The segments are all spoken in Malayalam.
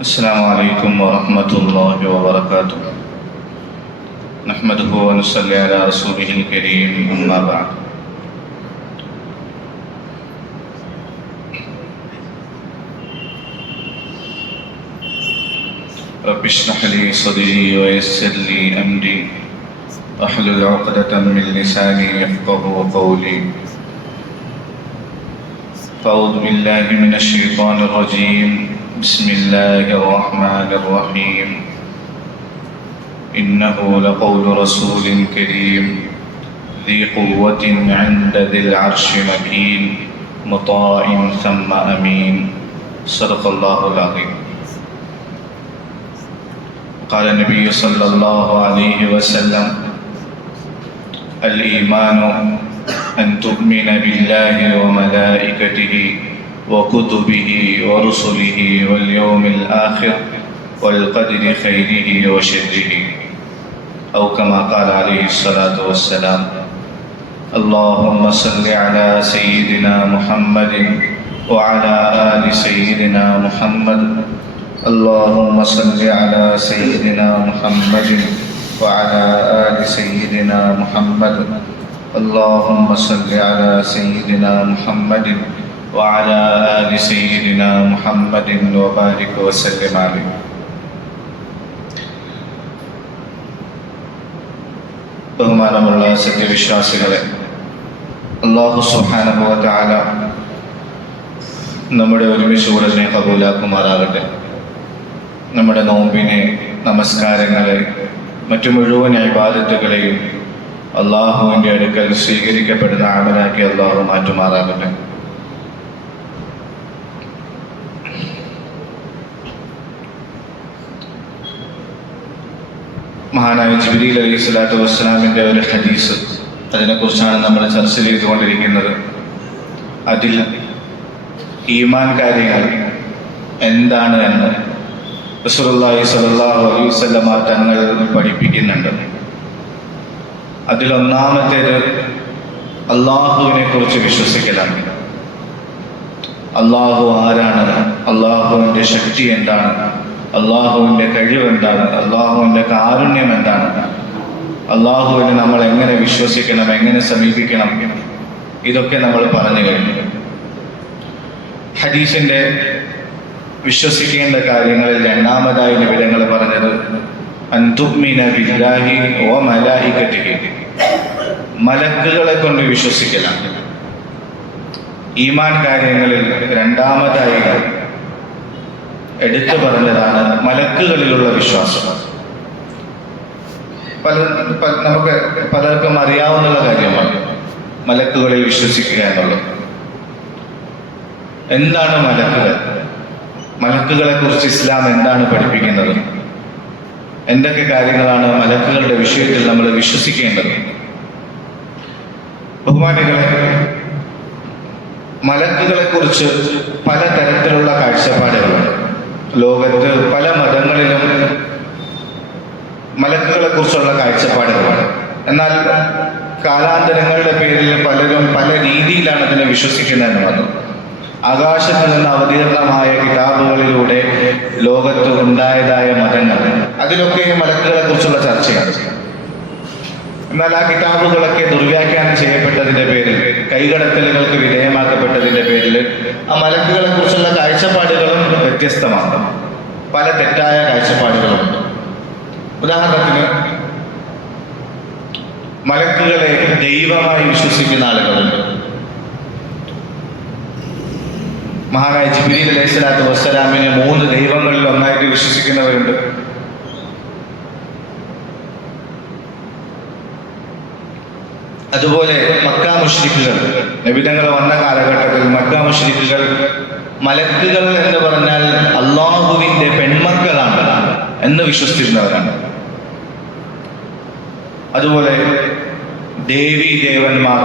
السلام عليكم ورحمة الله وبركاته. نحمده ونصلي على رسوله الكريم، أما بعد. رب اشرح لي صدري ويسر لي أمري واحلل عقدة من لساني يفقهوا قولي. أعوذ بالله من الشيطان الرجيم. بسم الله الرحمن الرحيم. إنه لقول رسول كريم ذي قوة عند ذي العرش مكين مطاع ثم أمين. صدق الله العظيم. قال النبي صلى الله عليه وسلم: الإيمان أن تؤمن بالله وملائكته وكتبه ورسله واليوم الآخر والقدر خيره وشره، أو كما قال عليه الصلاة والسلام. اللهم صل على سيدنا محمد وعلى آل سيدنا محمد. اللهم صل على سيدنا محمد وعلى آل سيدنا محمد. اللهم صل على سيدنا محمد وعلى آل سيدنا محمد وبارك وسلم عليه. ബഹുമാനമുള്ള സത്യവിശ്വാസികളെ, അല്ലാഹു സുബ്ഹാനഹു വ തആല നമ്മുടെ ഒരുമിച്ച് കൂടലിനെ കബൂലാക്കുമാറാകട്ടെ. നമ്മുടെ നോമ്പിനെ, നമസ്കാരങ്ങളെ, മറ്റു മുഴുവൻ ഇബാദത്തുകളെയും അള്ളാഹുവിൻ്റെ അടുക്കൽ സ്വീകരിക്കപ്പെടുന്ന അമലാക്കി അള്ളാഹു മാറ്റുമാറാകട്ടെ. മഹാനായ ജിബ്രീൽ അലൈഹി സ്വലാത്തു വസ്സലാമിൻ്റെ ഒരു ഹദീസ്, അതിനെക്കുറിച്ചാണ് നമ്മൾ ചർച്ച ചെയ്തുകൊണ്ടിരിക്കുന്നത്. അതിൽ ഈമാൻ കാര്യങ്ങൾ എന്താണ് എന്ന് റസൂലുള്ളാഹി സ്വല്ലല്ലാഹു അലൈഹി വസല്ലമ തങ്ങൾ പഠിപ്പിക്കുന്നുണ്ട്. അതിലൊന്നാമത്തേത് അള്ളാഹുവിനെ കുറിച്ച് വിശ്വസിക്കലാണ്. അള്ളാഹു ആരാണ്, അള്ളാഹുവിൻ്റെ ശക്തി എന്താണ്, അള്ളാഹുവിൻ്റെ കഴിവെന്താണ്, അള്ളാഹുവിൻ്റെ കാരുണ്യം എന്താണ്, അള്ളാഹുവിനെ നമ്മൾ എങ്ങനെ വിശ്വസിക്കണം, എങ്ങനെ സമീപിക്കണം, ഇതൊക്കെ നമ്മൾ പറഞ്ഞു കഴിഞ്ഞു. ഹദീസിൻ്റെ വിശ്വസിക്കേണ്ട കാര്യങ്ങളിൽ രണ്ടാമതായി നബിതങ്ങൾ പറഞ്ഞത് അൻ തുഅ്മിന ബില്ലാഹി വ മലായികതിഹി, മലക്കുകളെ കൊണ്ട് വിശ്വസിക്കലാണ്. ഈമാൻ കാര്യങ്ങളിൽ രണ്ടാമതായി എടുത്തു പറഞ്ഞതാണ് മലക്കുകളിലുള്ള വിശ്വാസം. നമുക്ക് പലർക്കും അറിയാവുന്ന കാര്യമാണ് മലക്കുകളിൽ വിശ്വസിക്കുക എന്നുള്ളത്. എന്താണ് മലക്കുകൾ? മലക്കുകളെ കുറിച്ച് ഇസ്ലാം എന്താണ് പഠിപ്പിക്കുന്നത്? എന്തൊക്കെ കാര്യങ്ങളാണ് മലക്കുകളുടെ വിഷയത്തിൽ നമ്മൾ വിശ്വസിക്കേണ്ടത്? ബഹുമാനികളെ, മലക്കുകളെ കുറിച്ച് പലതരത്തിലുള്ള കാഴ്ചപ്പാടുകളുണ്ട്. ലോകത്ത് പല മതങ്ങളിലും മലക്കുകളെ കുറിച്ചുള്ള കാഴ്ചപ്പാടുകളാണ്. എന്നാൽ കാലാന്തരങ്ങളുടെ പേരിൽ പലരും പല രീതിയിലാണ് അതിനെ വിശ്വസിക്കുന്നതെന്ന് പറഞ്ഞു. ആകാശത്ത് നിന്ന് അവതീർണമായ കിതാബുകളിലൂടെ ലോകത്ത് ഉണ്ടായതായ മതങ്ങൾ, അതിലൊക്കെ മലക്കുകളെ കുറിച്ചുള്ള ചർച്ചയാണ്. എന്നാൽ ആ കിതാബുകളൊക്കെ ദുർവ്യാഖ്യാനം ചെയ്യപ്പെട്ടതിൻ്റെ പേരിൽ, കൈകടത്തലുകൾക്ക് വിധേയമാക്കപ്പെട്ടതിൻ്റെ പേരിൽ ആ മലക്കുകളെ കുറിച്ചുള്ള കാഴ്ചപ്പാടുകളും വ്യത്യസ്തമാണ്. പല തെറ്റായ കാഴ്ചപ്പാടുകളുണ്ട്. ഉദാഹരണത്തിന്, മലക്കുകളെ ദൈവമായി വിശ്വസിക്കുന്ന ആളുകളുണ്ട്. മഹാനായ ജിബ്രീൽ അലൈഹി സ്വലാത്തു വസ്സലാമിനെ 3 ദൈവങ്ങളിൽ ഒന്നായിട്ട് വിശ്വസിക്കുന്നവരുണ്ട്. അതുപോലെ മക്ക മുശ്രിക്കുകൾ, നബിതങ്ങൾ വന്ന കാലഘട്ടത്തിൽ മക്ക മുശ്രിക്കുകൾ മലക്കുകൾ എന്ന് പറഞ്ഞാൽ അള്ളാഹുവിൻ്റെ പെൺമക്കളാണ് എന്ന് വിശ്വസിച്ചിരുന്നവരാണ്. അതുപോലെ ദേവി ദേവന്മാർ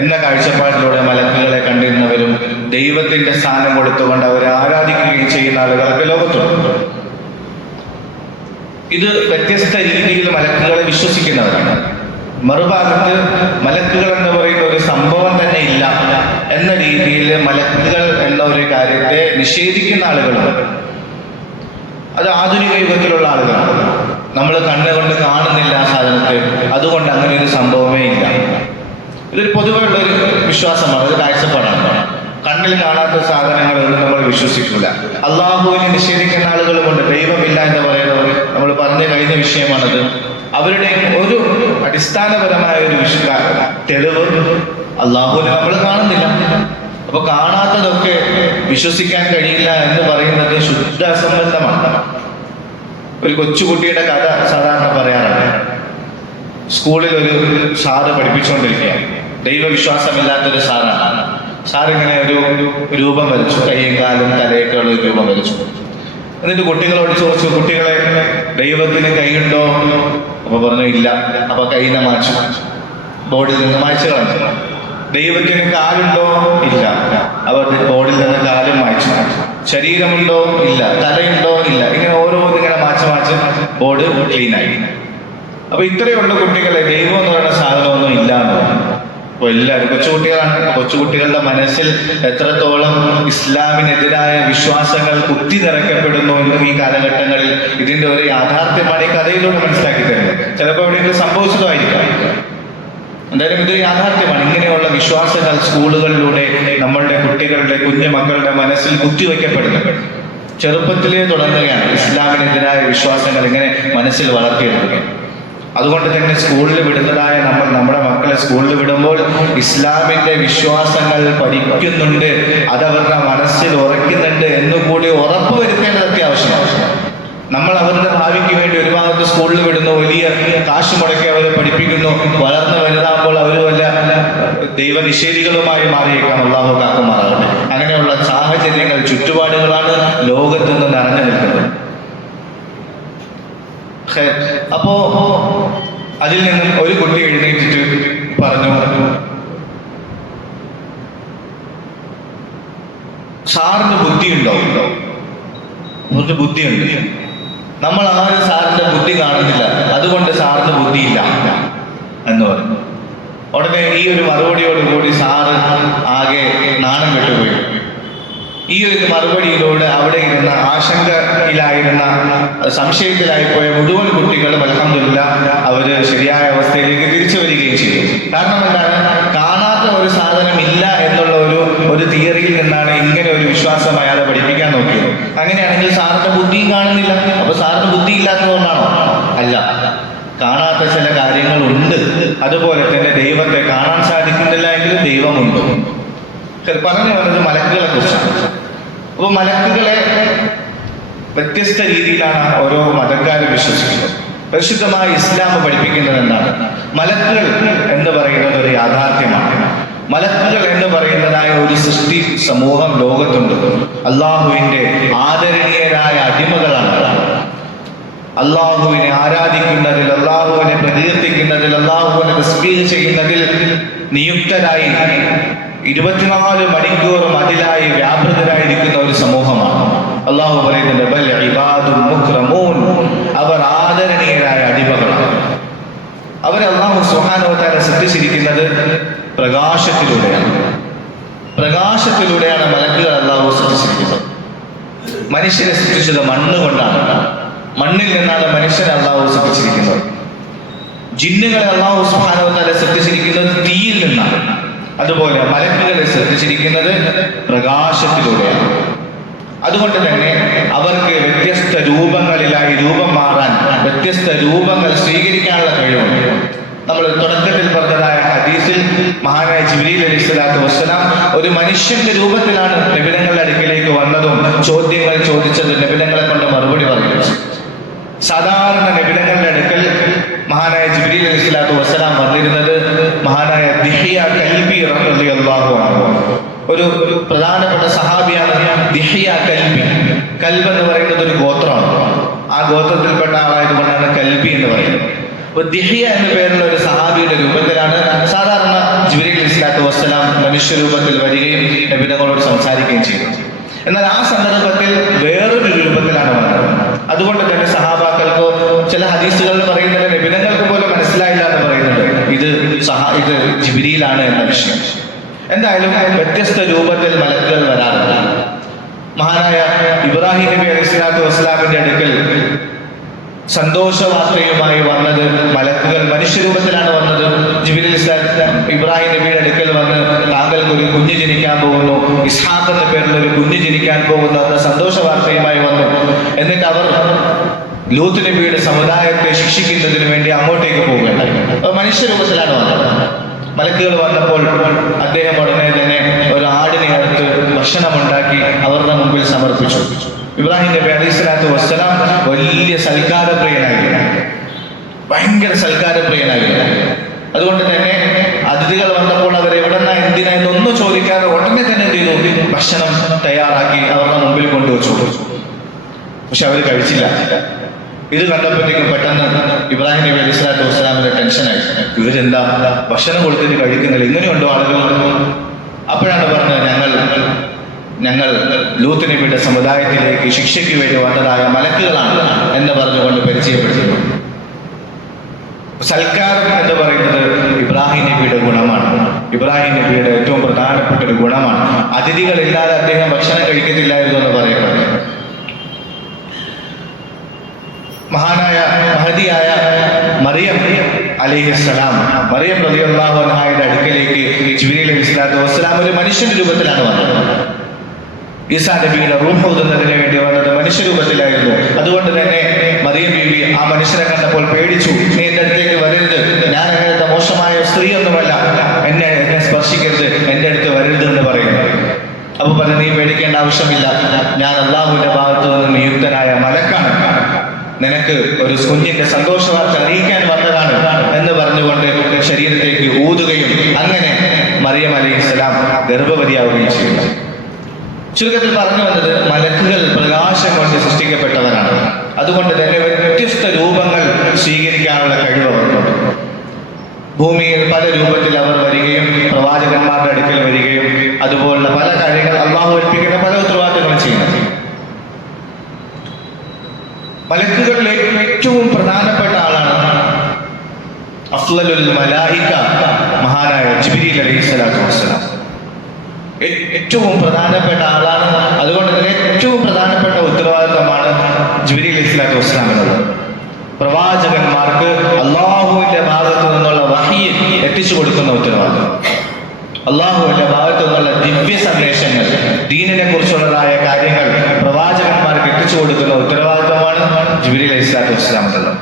എന്ന കാഴ്ചപ്പാടിലൂടെ മലക്കുകളെ കണ്ടിരുന്നവരും ദൈവത്തിന്റെ സ്ഥാനം കൊടുത്തുകൊണ്ട് അവരെ ആരാധിക്കുകയും ചെയ്യുന്ന ആളുകളൊക്കെ ലോകത്തുണ്ട്. ഇത് വ്യത്യസ്ത രീതിയിൽ മലക്കുകളെ വിശ്വസിക്കുന്നവരാണ്. മറുഭാഗത്ത് മലക്കുകൾ എന്ന് പറയുന്ന ഒരു സംഭവം തന്നെ ഇല്ല എന്ന രീതിയിൽ മലക്കുകൾ എന്ന ഒരു കാര്യത്തെ നിഷേധിക്കുന്ന ആളുകളുണ്ട്. അത് ആധുനിക യുഗത്തിലുള്ള ആളുകളാണ്. നമ്മൾ കണ്ണുകൊണ്ട് കാണുന്നില്ല ആ സാധനത്തെ, അതുകൊണ്ട് അങ്ങനെ ഒരു സംഭവമേ ഇല്ല. ഇതൊരു പൊതുവെയുള്ള ഒരു വിശ്വാസമാണ്, ഒരു കാഴ്ചപ്പാടാണ്. കണ്ണിൽ കാണാത്ത സാധനങ്ങളൊന്നും നമ്മൾ വിശ്വസിക്കില്ല. അള്ളാഹുവിനെ നിഷേധിക്കുന്ന ആളുകളുമുണ്ട്. ദൈവമില്ല എന്ന് പറയുന്നത് നമ്മൾ പറഞ്ഞു കഴിഞ്ഞ വിഷയമാണത്. അവരുടെ ഒരു അടിസ്ഥാനപരമായ ഒരു തെളിവ് അള്ളാഹുവിനെ നമ്മൾ കാണുന്നില്ല. അപ്പൊ കാണാത്തതൊക്കെ വിശ്വസിക്കാൻ കഴിയില്ല എന്ന് പറയുന്നത് ശുദ്ധ അസംബന്ധമാണ്. ഒരു കൊച്ചുകുട്ടിയുടെ കഥ സാധാരണ പറയാറുണ്ട്. സ്കൂളിൽ ഒരു സാറ് പഠിപ്പിച്ചുകൊണ്ടിരിക്കുകയാണ്. ദൈവവിശ്വാസമില്ലാത്തൊരു സാറാണ്. സാറിങ്ങനെ ഒരു രൂപം വരച്ചു, കൈയും കാലും തലയൊക്കെ ഉള്ള ഒരു രൂപം വരച്ചു. എന്നിട്ട് കുട്ടികളോട് ചോദിച്ചു, കുട്ടികളെ ദൈവത്തിന് കൈയുണ്ടോ? അപ്പൊ പറഞ്ഞു ഇല്ല. അപ്പൊ കൈനെ മാച്ചു, ബോർഡിൽ നിന്ന് മായ്ച്ചു കളഞ്ഞു. ദൈവത്തിന് കാലുണ്ടോ? ഇല്ല. അവർ ബോർഡിൽ നിന്ന് കാലും മായ്ച്ചു. ശരീരമുണ്ടോ? ഇല്ല. തലയുണ്ടോ? ഇല്ല. ഇങ്ങനെ ഓരോന്നിങ്ങനെ മാച്ച് ബോർഡ് ക്ലീനായി. അപ്പൊ ഇത്രയുള്ള കുട്ടികളെ ദൈവം എന്ന് പറയുന്ന സാധനമൊന്നും ഇല്ല എന്ന് പറഞ്ഞു. അപ്പൊ എല്ലാവരും കൊച്ചുകുട്ടികളാണ്. കൊച്ചുകുട്ടികളുടെ മനസ്സിൽ എത്രത്തോളം ഇസ്ലാമിനെതിരായ വിശ്വാസങ്ങൾ കുത്തി നിറയ്ക്കപ്പെടുന്നു എന്നും ഈ കാലഘട്ടങ്ങളിൽ ഇതിന്റെ ഒരു യാഥാർത്ഥ്യമാണ് ഈ കഥയിലൂടെ മനസ്സിലാക്കി തരുന്നത്. ചിലപ്പോൾ എവിടെയെങ്കിലും സംഭവിച്ചതായിരിക്കാം. എന്തായാലും ഇത് യാഥാർത്ഥ്യമാണ്. ഇങ്ങനെയുള്ള വിശ്വാസങ്ങൾ സ്കൂളുകളിലൂടെ നമ്മളുടെ കുട്ടികളുടെ കുഞ്ഞു മക്കളുടെ മനസ്സിൽ കുത്തിവെക്കപ്പെടുന്നത് ചെറുപ്പത്തിലേ തുടങ്ങുകയാണ്. ഇസ്ലാമിനെതിരായ വിശ്വാസങ്ങൾ ഇങ്ങനെ മനസ്സിൽ വളർത്തിയെടുക്കുകയാണ്. അതുകൊണ്ട് തന്നെ സ്കൂളിൽ വിടുന്നതായ നമ്മുടെ മക്കളെ സ്കൂളിൽ വിടുമ്പോൾ ഇസ്ലാമിന്റെ വിശ്വാസങ്ങൾ പഠിക്കുന്നുണ്ട്, അതവരുടെ മനസ്സിൽ ഉറയ്ക്കുന്നുണ്ട് എന്നുകൂടി ഉറപ്പ് വരുത്തേണ്ടത് അത്യാവശ്യമാണ്. നമ്മൾ അവരുടെ ഭാവിക്ക് വേണ്ടി ഒരു ഭാഗത്ത് സ്കൂളിൽ വിടുന്നു, വലിയ കാശ് മുടക്കി അവരെ പഠിപ്പിക്കുന്നു. വളർന്നു വലുതാകുമ്പോൾ അവർ വല്ല ദൈവനിഷേധികളുമായി മാറിയേക്കാം. അല്ലാഹു കാക്കുമാറാകട്ടെ. അങ്ങനെയുള്ള സാഹചര്യങ്ങൾ, ചുറ്റുപാടുകളാണ് ലോകത്ത് നിന്ന് നിറഞ്ഞു നിൽക്കുന്നത്. അപ്പോ അതിൽ നിന്നും ഒരു കുട്ടി എഴുന്നേറ്റിട്ട് പറഞ്ഞു, സാറിന് ബുദ്ധിയുണ്ടോ? കുറച്ച് ബുദ്ധിയുണ്ട്. നമ്മൾ ആരും സാറിന്റെ ബുദ്ധി കാണുന്നില്ല, അതുകൊണ്ട് സാറിന് ബുദ്ധിയില്ല എന്ന് പറഞ്ഞു. ഉടനെ ഈ ഒരു മറുപടിയോടുകൂടി സാറ് ആകെ നാണം കെട്ടുപോയി. ഈ ഒരു മറുപടിയിലൂടെ അവിടെ ഇരുന്ന ആശങ്കയിലായിരുന്ന, സംശയത്തിലായിപ്പോയ മുഴുവൻ കുട്ടികളും അൽഹംദുലില്ലാഹ് അവര് ശരിയായ അവസ്ഥയിലേക്ക് തിരിച്ചു വരികയും ചെയ്തു. കാരണം എന്താണ്? കാണാത്ത ഒരു സാധനം ഇല്ല എന്നുള്ള ഒരു തിയറിയിൽ നിന്നാണ് ഇങ്ങനെ ഒരു വിശ്വാസം അയാളെ പഠിപ്പിക്കാൻ നോക്കിയത്. അങ്ങനെയാണെങ്കിൽ സാറിന്റെ ബുദ്ധിയും കാണുന്നില്ല. അപ്പൊ സാറിന് ബുദ്ധി ഇല്ലാത്തതുകൊണ്ടാണോ? അല്ല, കാണാത്ത ചില കാര്യങ്ങളുണ്ട്. അതുപോലെ തന്നെ ദൈവത്തെ കാണാൻ സാധിക്കുന്നില്ല എങ്കിലും ദൈവമുണ്ട്. പറഞ്ഞു വന്നത് മലക്കുകളെ കുറിച്ചാണ്. അപ്പൊ മലക്കുകളെ വ്യത്യസ്ത രീതിയിലാണ് ഓരോ മതക്കാരും വിശ്വസിക്കുന്നത്. പരിശുദ്ധമായ ഇസ്ലാം പഠിപ്പിക്കുന്നത് എന്താണ്? മലക്കുകൾ എന്ന് പറയുന്നത് ഒരു യാഥാർത്ഥ്യമാണ്. മലക്കുകൾ എന്ന് പറയുന്നതായ ഒരു സൃഷ്ടി സമൂഹം ലോകത്തുണ്ട്. അള്ളാഹുവിന്റെ ആദരണീയരായ അടിമകളാണ്. അള്ളാഹുവിനെ ആരാധിക്കുന്നതിൽ, അള്ളാഹുവിനെ പ്രകീർത്തിക്കുന്നതിൽ, അള്ളാഹുവിനെ തസ്ബീഹ് ചെയ്യുന്നതിൽ നിയുക്തരായി 24 മണിക്കൂറും അതിലായി വ്യാപൃതരായിരിക്കുന്ന ഒരു സമൂഹമാണ്. അള്ളാഹു പറയുന്നത് ബൽ ഇബാദുൻ മുക്രമൂൻ, അവർ ആദരണീയരായ അടിമകളാണ്. അവരെ അള്ളാഹു സുബ്ഹാനഹു വ തആല സൃഷ്ടിച്ചിരിക്കുന്നത് പ്രകാശത്തിലൂടെയാണ്. പ്രകാശത്തിലൂടെയാണ് മലക്കുകൾ അള്ളാഹു സൃഷ്ടിച്ചിരിക്കുന്നത്. മനുഷ്യനെ സൃഷ്ടിച്ചത് മണ്ണ് കൊണ്ടാണ്. മണ്ണിൽ നിന്നാണ് മനുഷ്യനെ അള്ളാഹു സൃഷ്ടിച്ചിരിക്കുന്നത്. ജിന്നുകളെ അള്ളാഹു സുബ്ഹാനഹു വ തആല സൃഷ്ടിച്ചിരിക്കുന്നത് തീയിൽ നിന്നാണ്. അതുപോലെ മലക്കുകളെ സൃഷ്ടിച്ചിരിക്കുന്നത് പ്രകാശത്തിലൂടെയാണ്. അതുകൊണ്ട് തന്നെ അവർക്ക് വ്യത്യസ്ത രൂപങ്ങളിലായി രൂപം മാറാൻ, വ്യത്യസ്ത രൂപങ്ങൾ സ്വീകരിക്കാനുള്ള കഴിവുണ്ട്. നമ്മൾ തുടക്കത്തിൽ പറഞ്ഞതായ ഹദീസിൽ മഹാനായ ജിബ്രീൽ അലൈഹിസ്സലാത്തു വസ്സലാം ഒരു മനുഷ്യന്റെ രൂപത്തിലാണ് നബിതങ്ങളുടെ അടുക്കിലേക്ക് വന്നതും ചോദ്യങ്ങൾ ചോദിച്ചത് നബിതങ്ങളെ കൊണ്ട് മറുപടി പറയുന്നത്. സാധാരണ നബിതങ്ങളുടെ അടുക്കൽ മഹാനായ ജിബ്രീൽ അലൈഹിസ്സലാത്തു വസ്സലാം വന്നിരുന്നത് മഹാനായ ദിഹ്യ കൽബി റളിയല്ലാഹു അൻഹു, ഒരു പ്രധാനപ്പെട്ട സഹാബിയാണ് ദിഹ്യ കൽബി. കൽബ് എന്ന് പറയുന്നത് ഒരു ഗോത്രമാണ്. ആ ഗോത്രത്തിൽപ്പെട്ട ആളായതുകൊണ്ടാണ് കൽബി എന്ന് പറയുന്നത്. അപ്പൊ ദിഹ്യ എന്ന പേരുള്ള ഒരു സഹാബിയുടെ രൂപത്തിലാണ് സാധാരണ ജിബ്രീൽ അലൈഹിസ്സലാത്തു വസ്സലാം മനുഷ്യ രൂപത്തിൽ വരികയും നബിതങ്ങളോട് സംസാരിക്കുകയും ചെയ്തു. എന്നാൽ ആ സന്ദർഭത്തിൽ വേറൊരു രൂപത്തിലാണ് വന്നത്. അതുകൊണ്ട് തന്നെ സഹാബാക്കൾക്കോ ചില ഹദീസുകളിൽ പറയുന്നത് നബിതങ്ങൾക്ക് പോലും മനസ്സിലായില്ല എന്ന് പറയുന്നുണ്ട് ഇത് ജിബ്രീലാണ് എന്ന വിഷയം. എന്തായാലും വ്യത്യസ്ത രൂപത്തിൽ മലക്കുകൾ വരാറുണ്ട്. മഹാനായ ഇബ്രാഹിം ഇബ്രാഹിം നബി അലൈഹി സ്വലാത്തു വസ്സലാമിന്റെ അടുക്കൽ സന്തോഷ വാർത്തയുമായി വന്നത് മലക്കുകൾ മനുഷ്യരൂപത്തിലാണ് വന്നത്. ജിബ്രീൽ ഇബ്രാഹിം നബിയുടെ അടുക്കൽ വന്ന് താങ്കൾക്ക് ഒരു കുഞ്ഞ് ജനിക്കാൻ പോകുന്നു, ഇസ്ഹാഖ് എന്ന പേരിൽ ഒരു കുഞ്ഞ് ജനിക്കാൻ പോകുന്നു എന്ന സന്തോഷ വാർത്തയുമായി വന്നു. എന്നിട്ട് അവർ ലൂത്ത് നബിയുടെ സമുദായത്തെ ശിക്ഷിക്കുന്നതിന് വേണ്ടി അങ്ങോട്ടേക്ക് പോവുകയുണ്ടായി. മനുഷ്യരൂപത്തിലാണ് വന്നത്. മലക്കുകൾ വന്നപ്പോൾ അദ്ദേഹം ഉടനെ തന്നെ ഒരു ആടിനെ അടുത്ത് ഭക്ഷണമുണ്ടാക്കി അവരുടെ മുമ്പിൽ സമർപ്പിച്ചു. ഇബ്രാഹിം നബി അലൈഹി സ്വലാത്തു വസ്സലാം വലിയ സൽക്കാരപ്രിയനായിരുന്നു, ഭയങ്കര സൽക്കാരപ്രിയനായിരുന്നു. അതുകൊണ്ട് തന്നെ അതിഥികൾ വന്നപ്പോൾ അവർ എവിടെന്നാ എന്തിനാ എന്നൊന്നും ചോദിക്കാതെ ഉടനെ തന്നെ എന്ത് ചെയ്തു, ഭക്ഷണം തയ്യാറാക്കി അവരുടെ മുമ്പിൽ കൊണ്ടുവച്ചു. പക്ഷെ അവർ കഴിച്ചില്ല. ഇത് കണ്ടപ്പോഴത്തേക്കും പെട്ടെന്ന് ഇബ്രാഹിം നബി അലൈഹി സ്വലാത്തു വസ്സലാമിന്റെ ടെൻഷനായി. ഇവരെന്താ ഭക്ഷണം കൊടുത്തിട്ട് കഴിക്കുന്നില്ല, ഇങ്ങനെയുണ്ടോ ആളുകൾ? അപ്പോഴാണ് പറഞ്ഞത്, ഞങ്ങൾ ലൂത്ത് നബിയുടെ സമുദായത്തിലേക്ക് ശിക്ഷയ്ക്ക് വേണ്ടി വന്നതായ മലക്കുകളാണ് എന്ന് പറഞ്ഞുകൊണ്ട് പരിചയപ്പെടുത്തുന്നു. സൽക്കാരം എന്ന് പറയുന്നത് ഇബ്രാഹിം നബിയുടെ ഗുണമാണ്. ഇബ്രാഹിം നബിയുടെ ഏറ്റവും പ്രധാനപ്പെട്ട ഒരു ഗുണമാണ്. അതിഥികളില്ലാതെ അദ്ദേഹം ഭക്ഷണം കഴിക്കത്തില്ലായിരുന്നു എന്ന് പറയപ്പെടുന്നു. മഹാനായ മഹദിയായ മറിയം അലൈഹിസ്സലാം, മറിയം റളിയല്ലാഹു അൻഹയുടെ അടുക്കലേക്ക് ജിബ്രീൽ അലൈഹി സ്വലാത്തു വസ്സലാം ഒരു മനുഷ്യന്റെ രൂപത്തിലാണ് വന്നത്. ഈസാ നബിയുടെ റൂഹ് ഊതുന്നതിന് വേണ്ടി വന്നത് മനുഷ്യരൂപത്തിലായിരുന്നു. അതുകൊണ്ട് തന്നെ മറിയം ബീവി ആ മനുഷ്യനെ കണ്ടപ്പോൾ പേടിച്ചു. നീ എൻ്റെ അടുത്തേക്ക് വരരുത്, ഞാൻ അങ്ങനത്തെ മോശമായ സ്ത്രീയൊന്നുമല്ല, എന്നെ സ്പർശിക്കരുത്, എൻ്റെ അടുത്ത് വരരുത് എന്ന് പറയുന്നു. അപ്പൊ പറഞ്ഞു, നീ പേടിക്കേണ്ട ആവശ്യമില്ല, ഞാൻ അള്ളാഹുവിന്റെ ഭാഗത്തു നിന്നും നിയുക്തനായ മലക്കാണ്, നിനക്ക് ഒരു കുഞ്ഞിന്റെ സന്തോഷ വാർത്ത അറിയിക്കാൻ വന്നതാണ് എന്ന് പറഞ്ഞുകൊണ്ട് ശരീരത്തേക്ക് ഊതുകയും അങ്ങനെ മറിയം അലൈഹിസ്സലാം ഗർഭവതിയാവുകയും ചെയ്യുന്നു. ചുരുക്കത്തിൽ പറഞ്ഞു വന്നത്, മലക്കുകൾ പ്രകാശം കൊണ്ട് സൃഷ്ടിക്കപ്പെട്ടവരാണ്. അതുകൊണ്ട് തന്നെ വ്യത്യസ്ത രൂപങ്ങൾ സ്വീകരിക്കാനുള്ള കഴിവ് അവർക്കുണ്ട്. ഭൂമിയിൽ പല രൂപത്തിൽ അവർ വരികയും പ്രവാചകന്മാരുടെ അടുക്കൽ വരികയും അതുപോലുള്ള പല കാര്യങ്ങൾ അള്ളാഹു ഏൽപ്പിക്കുന്ന പല ഉത്തരവാദിത്തങ്ങളും ചെയ്യുന്നത്. മലക്കുകളിൽ ഏറ്റവും പ്രധാനപ്പെട്ട ആളാണ് അഫ്ളലുൽ മലായിക, മഹാനായ ജിബ്രീൽ അലൈഹിസ്സലാത്തു വസ്സലാം. ഏറ്റവും പ്രധാനപ്പെട്ട ആളാണ്. അതുകൊണ്ട് തന്നെ ഏറ്റവും പ്രധാനപ്പെട്ട ഉത്തരവാദിത്വമാണ് ജിബ്രീൽ അലൈഹിസ്സലാത്തു വസ്സലാം എന്നുള്ളത്. പ്രവാചകന്മാർക്ക് അള്ളാഹുവിന്റെ ഭാഗത്തു നിന്നുള്ള വഹി എത്തിച്ചു കൊടുക്കുന്ന ഉത്തരവാദിത്വം, അള്ളാഹുവിന്റെ ഭാഗത്തു നിന്നുള്ള ദിവ്യ സന്ദേശങ്ങൾ, ദീനിനെ കുറിച്ചുള്ളതായ കാര്യങ്ങൾ പ്രവാചകന്മാർക്ക് എത്തിച്ചു കൊടുക്കുന്ന ഉത്തരവാദിത്വമാണ് ജിബ്രീൽ അലൈഹിസ്സലാത്തു വസ്സലാം എന്നുള്ളത്.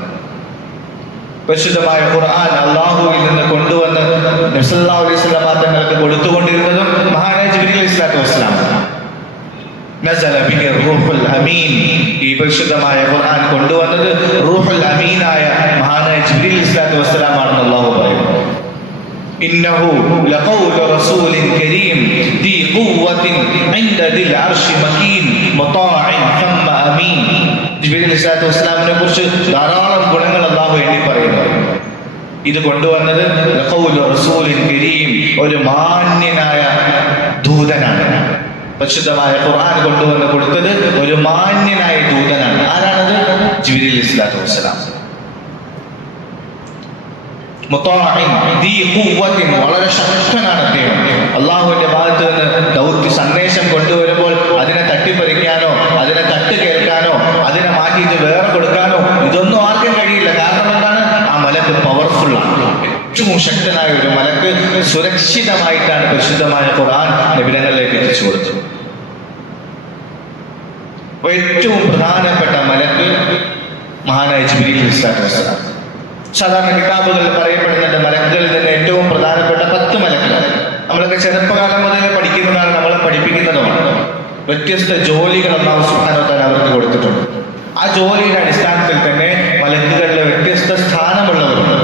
പരിശുദ്ധമായ ഖുർആൻ അള്ളാഹുവിൽ നിന്ന് കൊണ്ടുവന്ന് നബി സല്ലല്ലാഹു അലൈഹി വസല്ലം തങ്ങൾക്ക് കൊടുത്തുകൊണ്ടിരുന്നതും മഹാനായ ജിബ്രീൽ അലൈഹിസ്സലാത്തു വസ്സലാം. നസല ബിഹി റൂഹുൽ അമീൻ, ഈ പരിശുദ്ധമായ ഖുർആൻ കൊണ്ടുവന്നത് റൂഹുൽ അമീനായ മഹാനായ ജിബ്രീൽ അലൈഹിസ്സലാത്തു വസ്സലാം ആണെന്ന് അള്ളാഹു പറയുന്നു. ഇന്നഹു ലഖൗലു റസൂലിൻ കരീം ദി ഖുവ്വത്തിൻ ഇൻദ ദിൽ അർശി മകീൻ മുതാഇൻ തമ്മ അമീൻ. ജിബ്രീൽ അലൈഹിസ്സലാത്തു വസ്സലാമിനെ കുറിച്ച് ധാരാളം ഗുണങ്ങൾ അള്ളാഹു എണ്ണി പറയുന്നു. ഇത് കൊണ്ടുവന്നത് ലഖൗലു റസൂലിൻ കരീം, ഒരു മാന്യനായ ദൂതനാണ്. പരിശുദ്ധമായ ഖുർആൻ കൊണ്ടുവന്ന് കൊടുത്തത് ഒരു മാന്യനായ ദൂതനാണ്. ആരാണത്? ജിബ്രീൽ അലൈഹിസ്സലാത്തു വസ്സലാം. വളരെ ശക്തനാണ് അദ്ദേഹം. അള്ളാഹുവിന്റെ ഭാഗത്ത് നിന്ന് ദൗത്യ സന്ദേശം കൊണ്ടുവരുമ്പോൾ അതിനെ തട്ടിപ്പറിക്കാനോ അതിനെ തട്ട് കേൾക്കാനോ അതിനെ മാറ്റിയിട്ട് വേറെ കൊടുക്കാനോ ഇതൊന്നും ആർക്കും കഴിയില്ല. കാരണം എന്താണ്? ആ മലക്ക് പവർഫുൾ ആണ്. ഏറ്റവും ശക്തനായ ഒരു മലക്ക് സുരക്ഷിതമായിട്ടാണ് പരിശുദ്ധമായ ഖുർആൻ നബിതങ്ങളിലേക്ക് എത്തിച്ചു കൊടുത്തത്. ഏറ്റവും പ്രധാനപ്പെട്ട മലക്ക് മഹാനായ ജിബ്രീൽ അലൈഹിസ്സലാത്തു വസ്സലാം. സാധാരണ കിതാബുകളിൽ പറയപ്പെടുന്നുണ്ട് മലക്കുകളിൽ തന്നെ ഏറ്റവും പ്രധാനപ്പെട്ട 10 മലക്കുകൾ. നമ്മളൊക്കെ ചെറുപ്പകാലം മുതലേ പഠിക്കുന്നതാണ്, നമ്മളെ പഠിപ്പിക്കുന്നതുമാണ്. വ്യത്യസ്ത ജോലികൾ അല്ലാഹു സുബ്ഹാനഹു വ തആല അവർക്ക് കൊടുത്തിട്ടുണ്ട്. ആ ജോലിയുടെ അടിസ്ഥാനത്തിൽ തന്നെ മലക്കുകളിലെ വ്യത്യസ്ത സ്ഥാനമുള്ളവരുണ്ട്.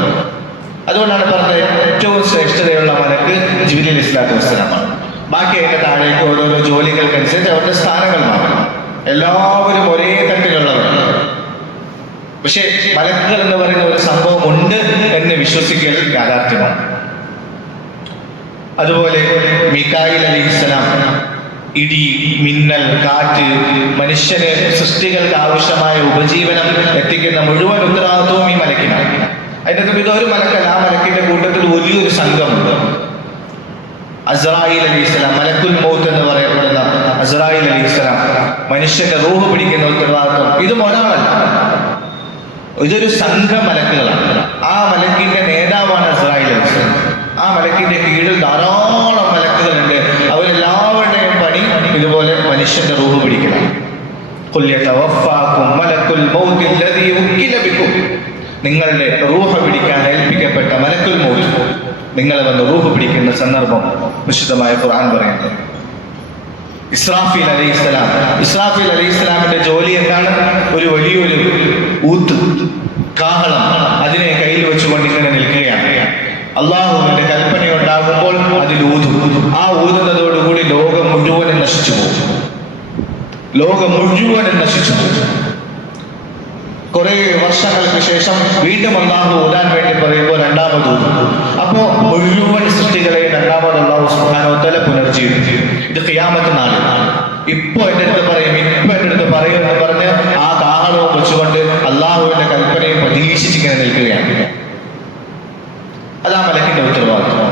അതുകൊണ്ടാണ് പറഞ്ഞത് ഏറ്റവും ശ്രേഷ്ഠതയുള്ള മലക്ക് ജിബ്രീൽ അലൈഹിസ്സലാത്തു വസ്സലാമാണ്. ബാക്കി അതിന്റെ താഴേക്ക് ഓരോരോ ജോലികൾക്കനുസരിച്ച് അവരുടെ സ്ഥാനങ്ങൾ മാറും. എല്ലാവരും ഒരേ തട്ടിലുള്ളവരാണ്. പക്ഷെ മലക്കുകൾ എന്ന് പറയുന്ന ഒരു സംഭവം ഉണ്ട് എന്ന് വിശ്വസിക്കൽ യാഥാർത്ഥ്യമാണ്. അതുപോലെ മീകായിൽ അലൈഹിസ്സലാം, ഇടി, മിന്നൽ, കാറ്റ്, മനുഷ്യന് സൃഷ്ടികൾക്ക് ആവശ്യമായ ഉപജീവനം എത്തിക്കുന്ന മുഴുവൻ ഉത്തരവാദിത്വവും ഈ മലക്കിനാണ്. അതിൻ്റെ ഇതൊരു മലക്കല്ല, ആ മലക്കിന്റെ കൂട്ടത്തിൽ വലിയൊരു സംഘമുണ്ട്. അസ്രായീൽ അലൈഹിസ്സലാം, മലക്കുൽ മൗത്ത് എന്ന് പറയപ്പെടുന്ന അസ്രായീൽ അലൈഹിസ്സലാം, മനുഷ്യന്റെ റൂഹ് പിടിക്കുന്ന ഉത്തരവാദിത്വം ഇതും ഒരാളല്ല, ഇതൊരു സംഘം മലക്കുകളാണ്. ആ മലക്കിന്റെ നേതാവാണ് അസ്രായീൽ അലൈഹിസ്സലാം. ആ മലക്കിന്റെ കീഴിൽ ധാരാളം മലക്കുകളുണ്ട്. അവരെല്ലാവരുടെയും പണി ഇതുപോലെ മനുഷ്യന്റെ റൂഹ് പിടിക്കണം. നിങ്ങളുടെ റൂഹ് പിടിക്കാൻ ഏൽപ്പിക്കപ്പെട്ട മലക്കുൽ മൗത്ത് നിങ്ങളെ വന്ന് റൂഹ് പിടിക്കുന്ന സന്ദർഭം വിശുദ്ധമായ ഖുർആൻ പറയുന്നത്. ഇസ്രാഫീൽ അലൈഹിസ്സലാമിന്റെ ജോലി എന്താണ്? ഒരു വലിയൊരു ഊത്ത്, കാഹളം, അതിനെ കയ്യിൽ വെച്ചുകൊണ്ട് ഇങ്ങനെ നിൽക്കുകയാണ്. അള്ളാഹുവിന്റെ കൽപ്പനയുണ്ടാകുമ്പോൾ അതിൽ ഊതും. ആ ഊതുന്നതോടുകൂടി ലോകം മുഴുവനും നശിച്ചു പോകും. കുറെ വർഷങ്ങൾക്ക് ശേഷം വീണ്ടും അള്ളാഹു ഊതാൻ വേണ്ടി പറയുമ്പോൾ രണ്ടാമത് ഊതും. അപ്പോ മുഴുവൻ സൃഷ്ടികളെ രണ്ടാമത് അള്ളാഹു സുബ്ഹാനഹു വ തആല പുനർജീവിച്ചു. ഇത് ഖിയാമത്ത് നാളിൽ. ഇപ്പൊ എന്റെ അടുത്ത് പറയും എന്ന് പറഞ്ഞ് ആ കാഹളവും വെച്ചുകൊണ്ട് അള്ളാഹുവിന്റെ കൽപ്പനയും പ്രതീക്ഷിച്ചിങ്ങനെ നിൽക്കുകയാണ്. അതാ മലക്കിന്റെ ഉത്തരവാദിത്വം.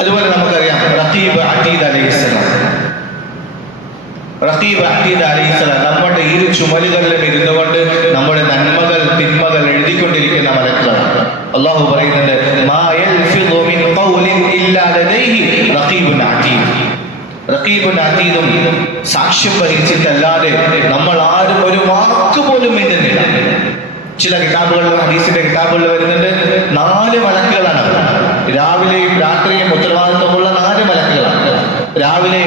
അതുപോലെ നമുക്കറിയാം റഖീബ് അതീദ് അലൈഹിസ്സലാം നമ്മുടെ ഇരു ചുമലുകളിലും ഇരുന്നുകൊണ്ട് നമ്മുടെ നന്മകൾ തിന്മകൾ എഴുതിക്കൊണ്ടിരിക്കുന്ന മലക്കുകളാണ്. അള്ളാഹു പറയുന്നുണ്ട്, റഖീബുൻ അതീദും സാക്ഷ്യം വഹിച്ചിട്ടല്ലാതെ നമ്മൾ ആരും ഒരു വാക്ക് പോലും എഴുതുന്നില്ല. ചില കിതാബുകളിലും ഹദീസിന്റെ കിതാബുകളിൽ വരുന്നുണ്ട് 4 മലക്കുകളാണ്. രാവിലെയും രാത്രിയും ഉത്തരവാദിത്വമുള്ള 4 മലക്കുകളാണ്. രാവിലെ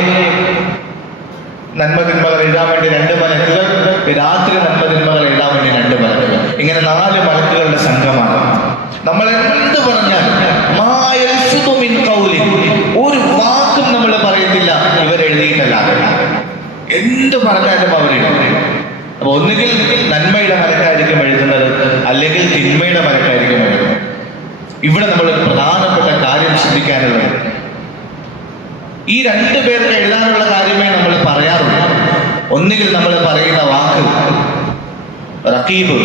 നന്മ തിന്മകൾ എഴുതാൻ വേണ്ടി 2 മലക്കുകൾ, രാത്രി നന്മ തിന്മകൾ എഴുതാൻ വേണ്ടി 2 മലക്കുകൾ. ഇങ്ങനെ 4 മലക്കുകളുടെ സംഘമാണ്. നമ്മൾ എന്ത് പറഞ്ഞാൽ ഒരു വാക്കും നമ്മൾ പറയത്തില്ല ഇവരെഴുതിയിട്ടല്ലാതെ. എന്ത് പറഞ്ഞാലും അവരെഴുതും. അപ്പൊ ഒന്നുകിൽ നന്മയുടെ മലക്കായിരിക്കും എഴുതുന്നത്, അല്ലെങ്കിൽ തിന്മയുടെ മലക്കായിരിക്കും എഴുതുന്നത്. ഇവിടെ നമ്മൾ പ്രധാനപ്പെട്ട കാര്യം ശ്രദ്ധിക്കാനുള്ളത്, ഈ 2 പേർക്ക് എഴുതാനുള്ള കാര്യമേ നമ്മൾ പറയാറുള്ളൂ. ഒന്നുകിൽ നമ്മൾ പറയുന്ന വാക്ക് റഖീബ്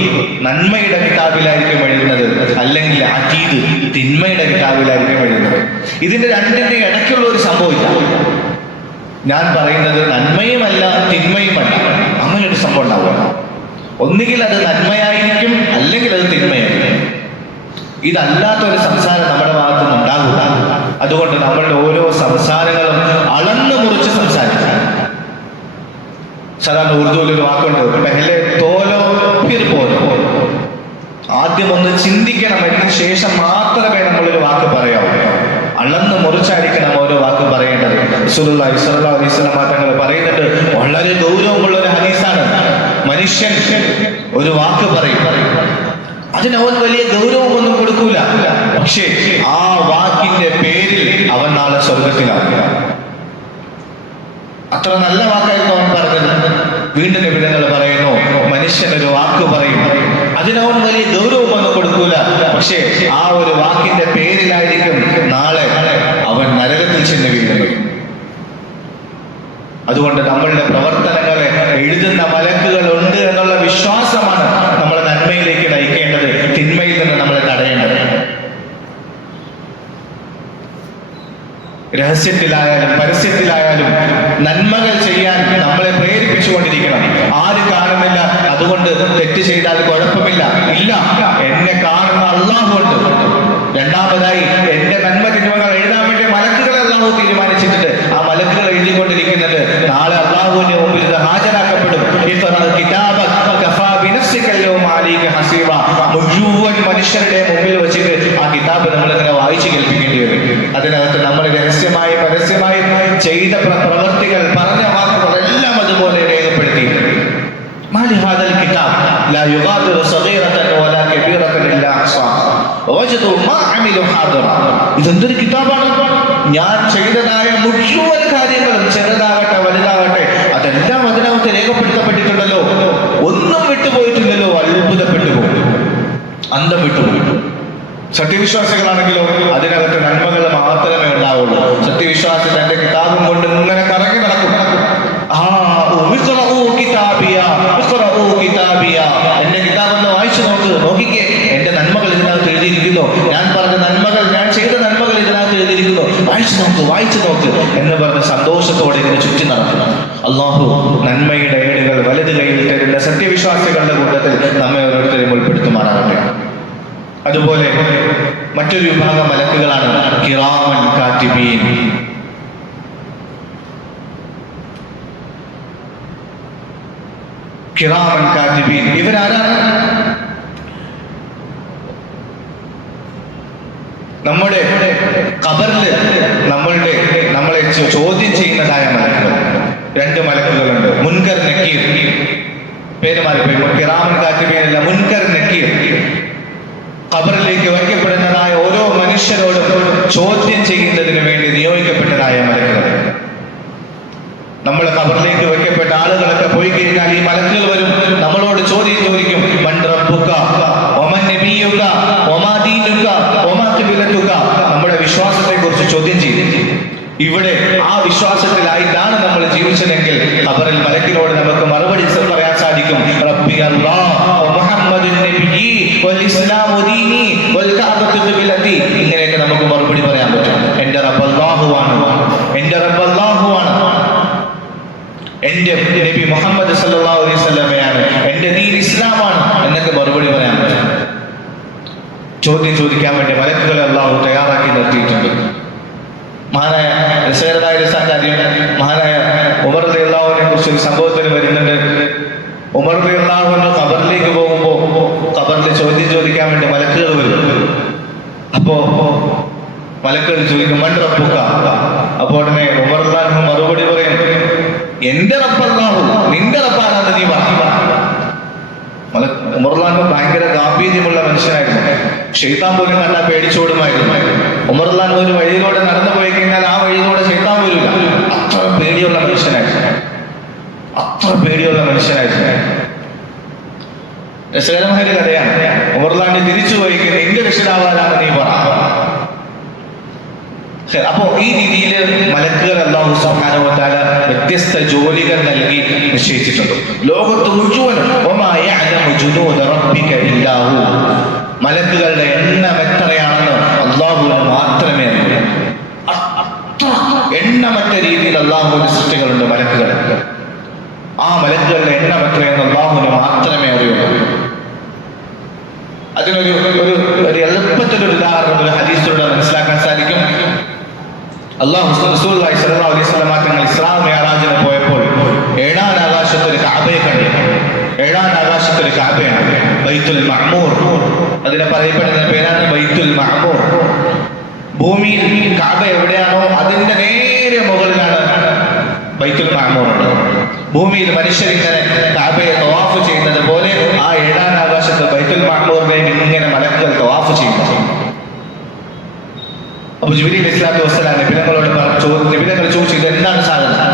നന്മയുടെ കിതാബിലായിരിക്കും എഴുതുന്നത്, അല്ലെങ്കിൽ അതീദ് തിന്മയുടെ കിതാബിലായിരിക്കും എഴുതുന്നത്. ഇതിന്റെ രണ്ടിന്റെ ഇടയ്ക്കുള്ള ഒരു സംഭവമില്ല. ഞാൻ പറയുന്നത് നന്മയുമല്ല തിന്മയുമല്ല, അങ്ങനെ ഒരു സംഭവം ഉണ്ടാവുക. ഒന്നുകിൽ അത് നന്മയായിരിക്കും, അല്ലെങ്കിൽ അത് തിന്മയായിരിക്കും. ഇതല്ലാത്തൊരു സംസാരം നമ്മുടെ ഭാഗത്തുനിന്ന് ഉണ്ടാകുക. അതുകൊണ്ട് നമ്മളുടെ ഓരോ സംസാരങ്ങളും അളന്ന് മുറിച്ച് സംസാരിക്കുക. സാധാരണ ഉറുദുവിൽ ഒരു വാക്കുണ്ട്, പെഹലെ തോലോ ഫിർ പോലോ. ആദ്യം ഒന്ന് ചിന്തിക്കണം, അതിന് ശേഷം മാത്രമേ നമ്മളൊരു വാക്ക് പറയാവൂ. അളന്ന് മുറിച്ചായിരിക്കണം ഓരോ വാക്ക് പറയേണ്ടത്. റസൂലുള്ളാഹി സ്വല്ലല്ലാഹു അലൈഹി വസല്ലം തങ്ങൾ പറയുന്നുണ്ട്, വളരെ ഗൗരവമുള്ള ഒരു ഹദീസാണ്. മനുഷ്യൻ ഒരു വാക്ക് പറയും, അതിന് അവൻ വലിയ ഗൗരവമൊന്നും കൊടുക്കൂല, പക്ഷേ ആ വാക്കിന്റെ പേരിൽ അവൻ നാളെ സ്വർഗത്തിലാകുക. അത്ര നല്ല വാക്കായിരുന്നു അവൻ പറഞ്ഞത്. വീണ്ടും നിബിധങ്ങൾ പറയുന്നു, മനുഷ്യൻ ഒരു വാക്ക് പറയും, അതിനവൻ വലിയ ഗൗരവമൊന്നും കൊടുക്കൂല, പക്ഷേ ആ ഒരു വാക്കിന്റെ പേരിലായിരിക്കും നാളെ അവൻ നരകത്തിൽ ചെന്ന് വീഴുന്നത്. അതുകൊണ്ട് നമ്മളുടെ പ്രവർത്തനങ്ങളെ എഴുതുന്ന മലക്കുകൾ ഉണ്ട് എന്നുള്ള വിശ്വാസമാണ് നമ്മളെ നന്മയിലേക്ക് നയിക്കേണ്ടത്, തിന്മയിൽ നിന്ന് നമ്മളെ തടയേണ്ടത്. രഹസ്യത്തിലായാലും പരസ്യത്തിലായാലും നന്മകൾ ചെയ്യാൻ നമ്മളെ പ്രേരിപ്പിച്ചുകൊണ്ടിരിക്കണം. ആര് കാണുന്നില്ല, അതുകൊണ്ട് തെറ്റ് ചെയ്താൽ കുഴപ്പമില്ല. ഇല്ല, എന്നെ കാണുന്ന അല്ലാഹുണ്ട്. രണ്ടാമതായി എന്റെ നന്മ തിന്മകൾ എഴുതാൻ വേണ്ടി മലക്കുകളെ അല്ലാഹു തീരുമാനിച്ചിട്ടുണ്ട്. ആ മലക്കുകൾ എഴുതിക്കൊണ്ടിരിക്കുന്നുണ്ട്. നാളെ അല്ലാഹുവിന്റെ മുമ്പിൽ ഇത് ഹാജരാക്കപ്പെടും. മുഴുവൻ മനുഷ്യരുടെ മുമ്പിൽ വെച്ചിട്ട് ആ കിതാബ് നമ്മളിങ്ങനെ വായിച്ചു കേൾപ്പിക്കേണ്ടി വരും. അതിനകത്ത് നമ്മൾ രഹസ്യമായി പരസ്യമായി ചെയ്ത പ്രവൃത്തികൾ, പറഞ്ഞ വാക്കുകൾ എല്ലാം അതുപോലെ രേഖപ്പെടുത്തി. ഇതെന്തൊരു കിതാബാണ്! ഞാൻ ചെയ്തതായ മുഴുവൻ കാര്യങ്ങളും, ചെറുതാകട്ടെ വലുതാകട്ടെ, അതെല്ലാം അതിനകത്ത് രേഖപ്പെടുത്തപ്പെട്ടിട്ടുണ്ടല്ലോ. ഒന്നും വിട്ടുപോയിട്ടില്ലല്ലോ. അത്ഭുതപ്പെട്ടു പോകും, അന്തം വിട്ടുപോയിട്ടു. സത്യവിശ്വാസികളാണെങ്കിലോ അതിനകത്ത് നന്മകൾ മാത്രമേ ഉണ്ടാവുള്ളൂ. സത്യവിശ്വാസി തന്റെ കിതാബും കൊണ്ട് ഇങ്ങനെ കറങ്ങി നടക്കും. എന്റെ കിതാബെന്ന് വായിച്ചു നോക്കിക്കേ, എന്റെ നന്മകൾ ഇതിനകത്ത് എഴുതിയിരിക്കുന്നു. ഞാൻ പറഞ്ഞ നന്മകൾ, ഞാൻ ചെയ്ത നന്മകൾ ഇതിനകത്ത് എഴുതിയിരിക്കുന്നു. വായിച്ചു നോക്ക് എന്ന് പറഞ്ഞ് സന്തോഷത്തോടെ വലത് കയ്യിൽ തരുന്ന സത്യവിശ്വാസികളുടെ കൂട്ടത്തിൽ നമ്മെ ഓരോരുത്തരെയും ഉൾപ്പെടുത്തുമാറാകട്ടെ. അതുപോലെ മറ്റൊരു വിഭാഗം മലക്കുകളാണ് കിറാമൻ കാത്തിബീൻ. കിറാമൻ കാത്തിബീൻ ഇവരാരാണ്? നമ്മുടെ ഖബറിൽ നമ്മളെ ചോദ്യം ചെയ്യുന്നതായ മലക്കുകൾ, രണ്ട് മലക്കുകളുണ്ട്. മുൻകർ നക്കീർ, പേര് മാറിപ്പോയി, കിറാമൻ കാത്തിബീൻ അല്ല, മുൻകർ നക്കീർ. ഖബറിലേക്ക് വയ്ക്കപ്പെടുന്നതായ ഓരോ മനുഷ്യരോടും ചോദ്യം ചെയ്യുന്നതിന് വേണ്ടി നിയോഗിക്കപ്പെട്ടതായ മലക്കുകൾ. നമ്മൾ ഖബറിലേക്ക് വയ്ക്കപ്പെട്ട ആളുകളൊക്കെ പോയി കഴിഞ്ഞാൽ ഈ മലക്കുകൾ വരും, നമ്മളോട് ചോദിക്കും, മൻ റബ്ബുക വമൻ നബിയുക വമാ ദീനുക വമാ ഖിബ്ലതുക. നമ്മുടെ വിശ്വാസത്തെ കുറിച്ച് ചോദ്യം ചെയ്യും. ഇവിടെ ആ വിശ്വാസത്തിലായിട്ടാണ് നമ്മൾ ജീവിച്ചതെങ്കിൽ ഖബറിൽ മലക്കിനോട് നമുക്ക് മറുപടി പറയാൻ സാധിക്കും, റബ്ബി അല്ലാഹ് വമുഹമ്മദുൻ നബിയ്യി വൽ ഇസ്ലാമു ദീനി വൽ കഅബത്തു ഖിബ്ലതി. ഇങ്ങനെയൊക്കെ നമുക്ക് മറുപടി പറയാൻ പറ്റും. എൻ്റെ റബ്ബ് അല്ലാഹുവാണ്, എൻ്റെ റബ്ബ് അല്ലാഹുവാണ്, എൻ്റെ നബി മുഹമ്മദ് സല്ലല്ലാഹു അലൈഹി വസല്ലമയാണ്, എൻ്റെ ദീൻ ഇസ്ലാമാണ് എന്നൊക്കെ മറുപടി പറയാൻ പറ്റും. ചോദ്യം ചോദിക്കാൻ വേണ്ടി മലക്കുകളെ അല്ലാഹു തയ്യാറാക്കി നിർത്തിയിട്ടുണ്ട്. മഹാനായ രസകരമായ ഒരു കാര്യം, മഹാനായ ഉമർ റളിയല്ലാഹുവിനെ കുറിച്ച് ഒരു സംഭവത്തിന് വരുന്നുണ്ട്. ഉമർ റളിയല്ലാഹു അൻഹു ഖബറിലേക്ക് പോകുമ്പോൾ ഖബറിൽ ചോദ്യം ചോദിക്കാൻ വേണ്ടി മലക്കുകൾ വരും. അപ്പോ മലക്കുകൾ ചോദിക്കും, മൻ റബ്ബുക. അപ്പോൾ ഉടനെ ഉമർ റളിയല്ലാഹു അൻഹു മറുപടി പറയും, എന്റെ റബ്ബ് അല്ലാഹു, നിന്റെ റബ്ബാണെന്ന് നീ പറഞ്ഞു. ഉമർ റളിയല്ലാഹു അൻഹു ഭയങ്കര ഗാംഭീര്യമുള്ള മനുഷ്യനായിരുന്നു. ശൈത്താൻ പോലും കണ്ടാൽ പേടിച്ചോടുമായിരുന്നു. ഉമർ റളിയല്ലാഹു അൻഹു ഒരു വഴിയിലൂടെ നടന്നു പോയി കഴിഞ്ഞാൽ ആ വഴിയിലൂടെ ശൈത്താൻ വരില്ല. അത്ര പേടിയുള്ള മനുഷ്യനായിരുന്നു, അത്ര പേടിയുള്ള മനുഷ്യനായിരുന്നു. രസകരമായ ഒരു കഥയാണ്. ഉമർ റളിയല്ലാഹു അൻഹു തിരിച്ചു പോയി, എന്റെ രക്ഷിതാവാണ് നീ പറ. അപ്പോ ഈ രീതിയിൽ മലക്കുകൾ അല്ലാഹു സുബ്ഹാനഹു വ തആല വ്യത്യസ്ത ജോലികൾ നൽകി നിശ്ചയിച്ചിട്ടുണ്ട്. ലോകത്ത് മുഴുവനും വമാ യഅലമു ജുനൂദ റബ്ബിക ഇല്ലാ ഹു. മലക്കുകളുടെ എണ്ണം എത്രയാണെന്ന് അല്ലാഹുവിന് മാത്രമേ അറിയൂ. അത്ര എണ്ണമറ്റ രീതിയിൽ അല്ലാഹുവിന്റെ സൃഷ്ടികളുണ്ട് മലക്കുകൾ. ആ മലക്കുകളുടെ എണ്ണം എത്രയെന്ന് അല്ലാഹുവിന് മാത്രമേ അറിയൂ. അതിനൊരു എളുപ്പത്തിലൊരു ഉദാഹരണം ഒരു ഹദീസിലൂടെ മനസ്സിലാക്കാൻ സാധിക്കും. റസൂലുള്ളാഹി സ്വല്ലല്ലാഹു അലൈഹി വസല്ലം തങ്ങൾ ഇസ്രാ മിഅ്റാജിന് പോയപ്പോൾ ഏഴാം ആകാശത്തൊരു കഅബയെ കണ്ടു. ഏഴാം ആകാശത്തൊരു കഅബയാണ്, ബൈത്തുൽ മഅ്മൂർ. അതിനെ പറയപ്പെടുന്ന പേരാണ് ബൈത്തുൽ മഅ്മൂർ. ഭൂമിയിൽ കഅബ എവിടെയാണോ അതിന്റെ നേരെ മുകളിലാണ് ബൈത്തുൽ മഅ്മൂർ ഉള്ളത്. ഭൂമിയിൽ മനുഷ്യരിങ്ങനെ കഅബയെ തവാഫ് ചെയ്യുന്നത് പോലെ ആ ഏഴാം ആകാശത്ത് ബൈത്തുൽ മഅ്മൂറിനെ ഇങ്ങനെ മലക്കുകൾ തവാഫ് ചെയ്യുന്നു. അപ്പൊ ജിബ്രീൽ ഇസ്ലാത്തു വസ്സലാം നബിതങ്ങളോട് നബിതങ്ങൾ ചോദിച്ചു, ഇത് എന്താണ് സാധനം?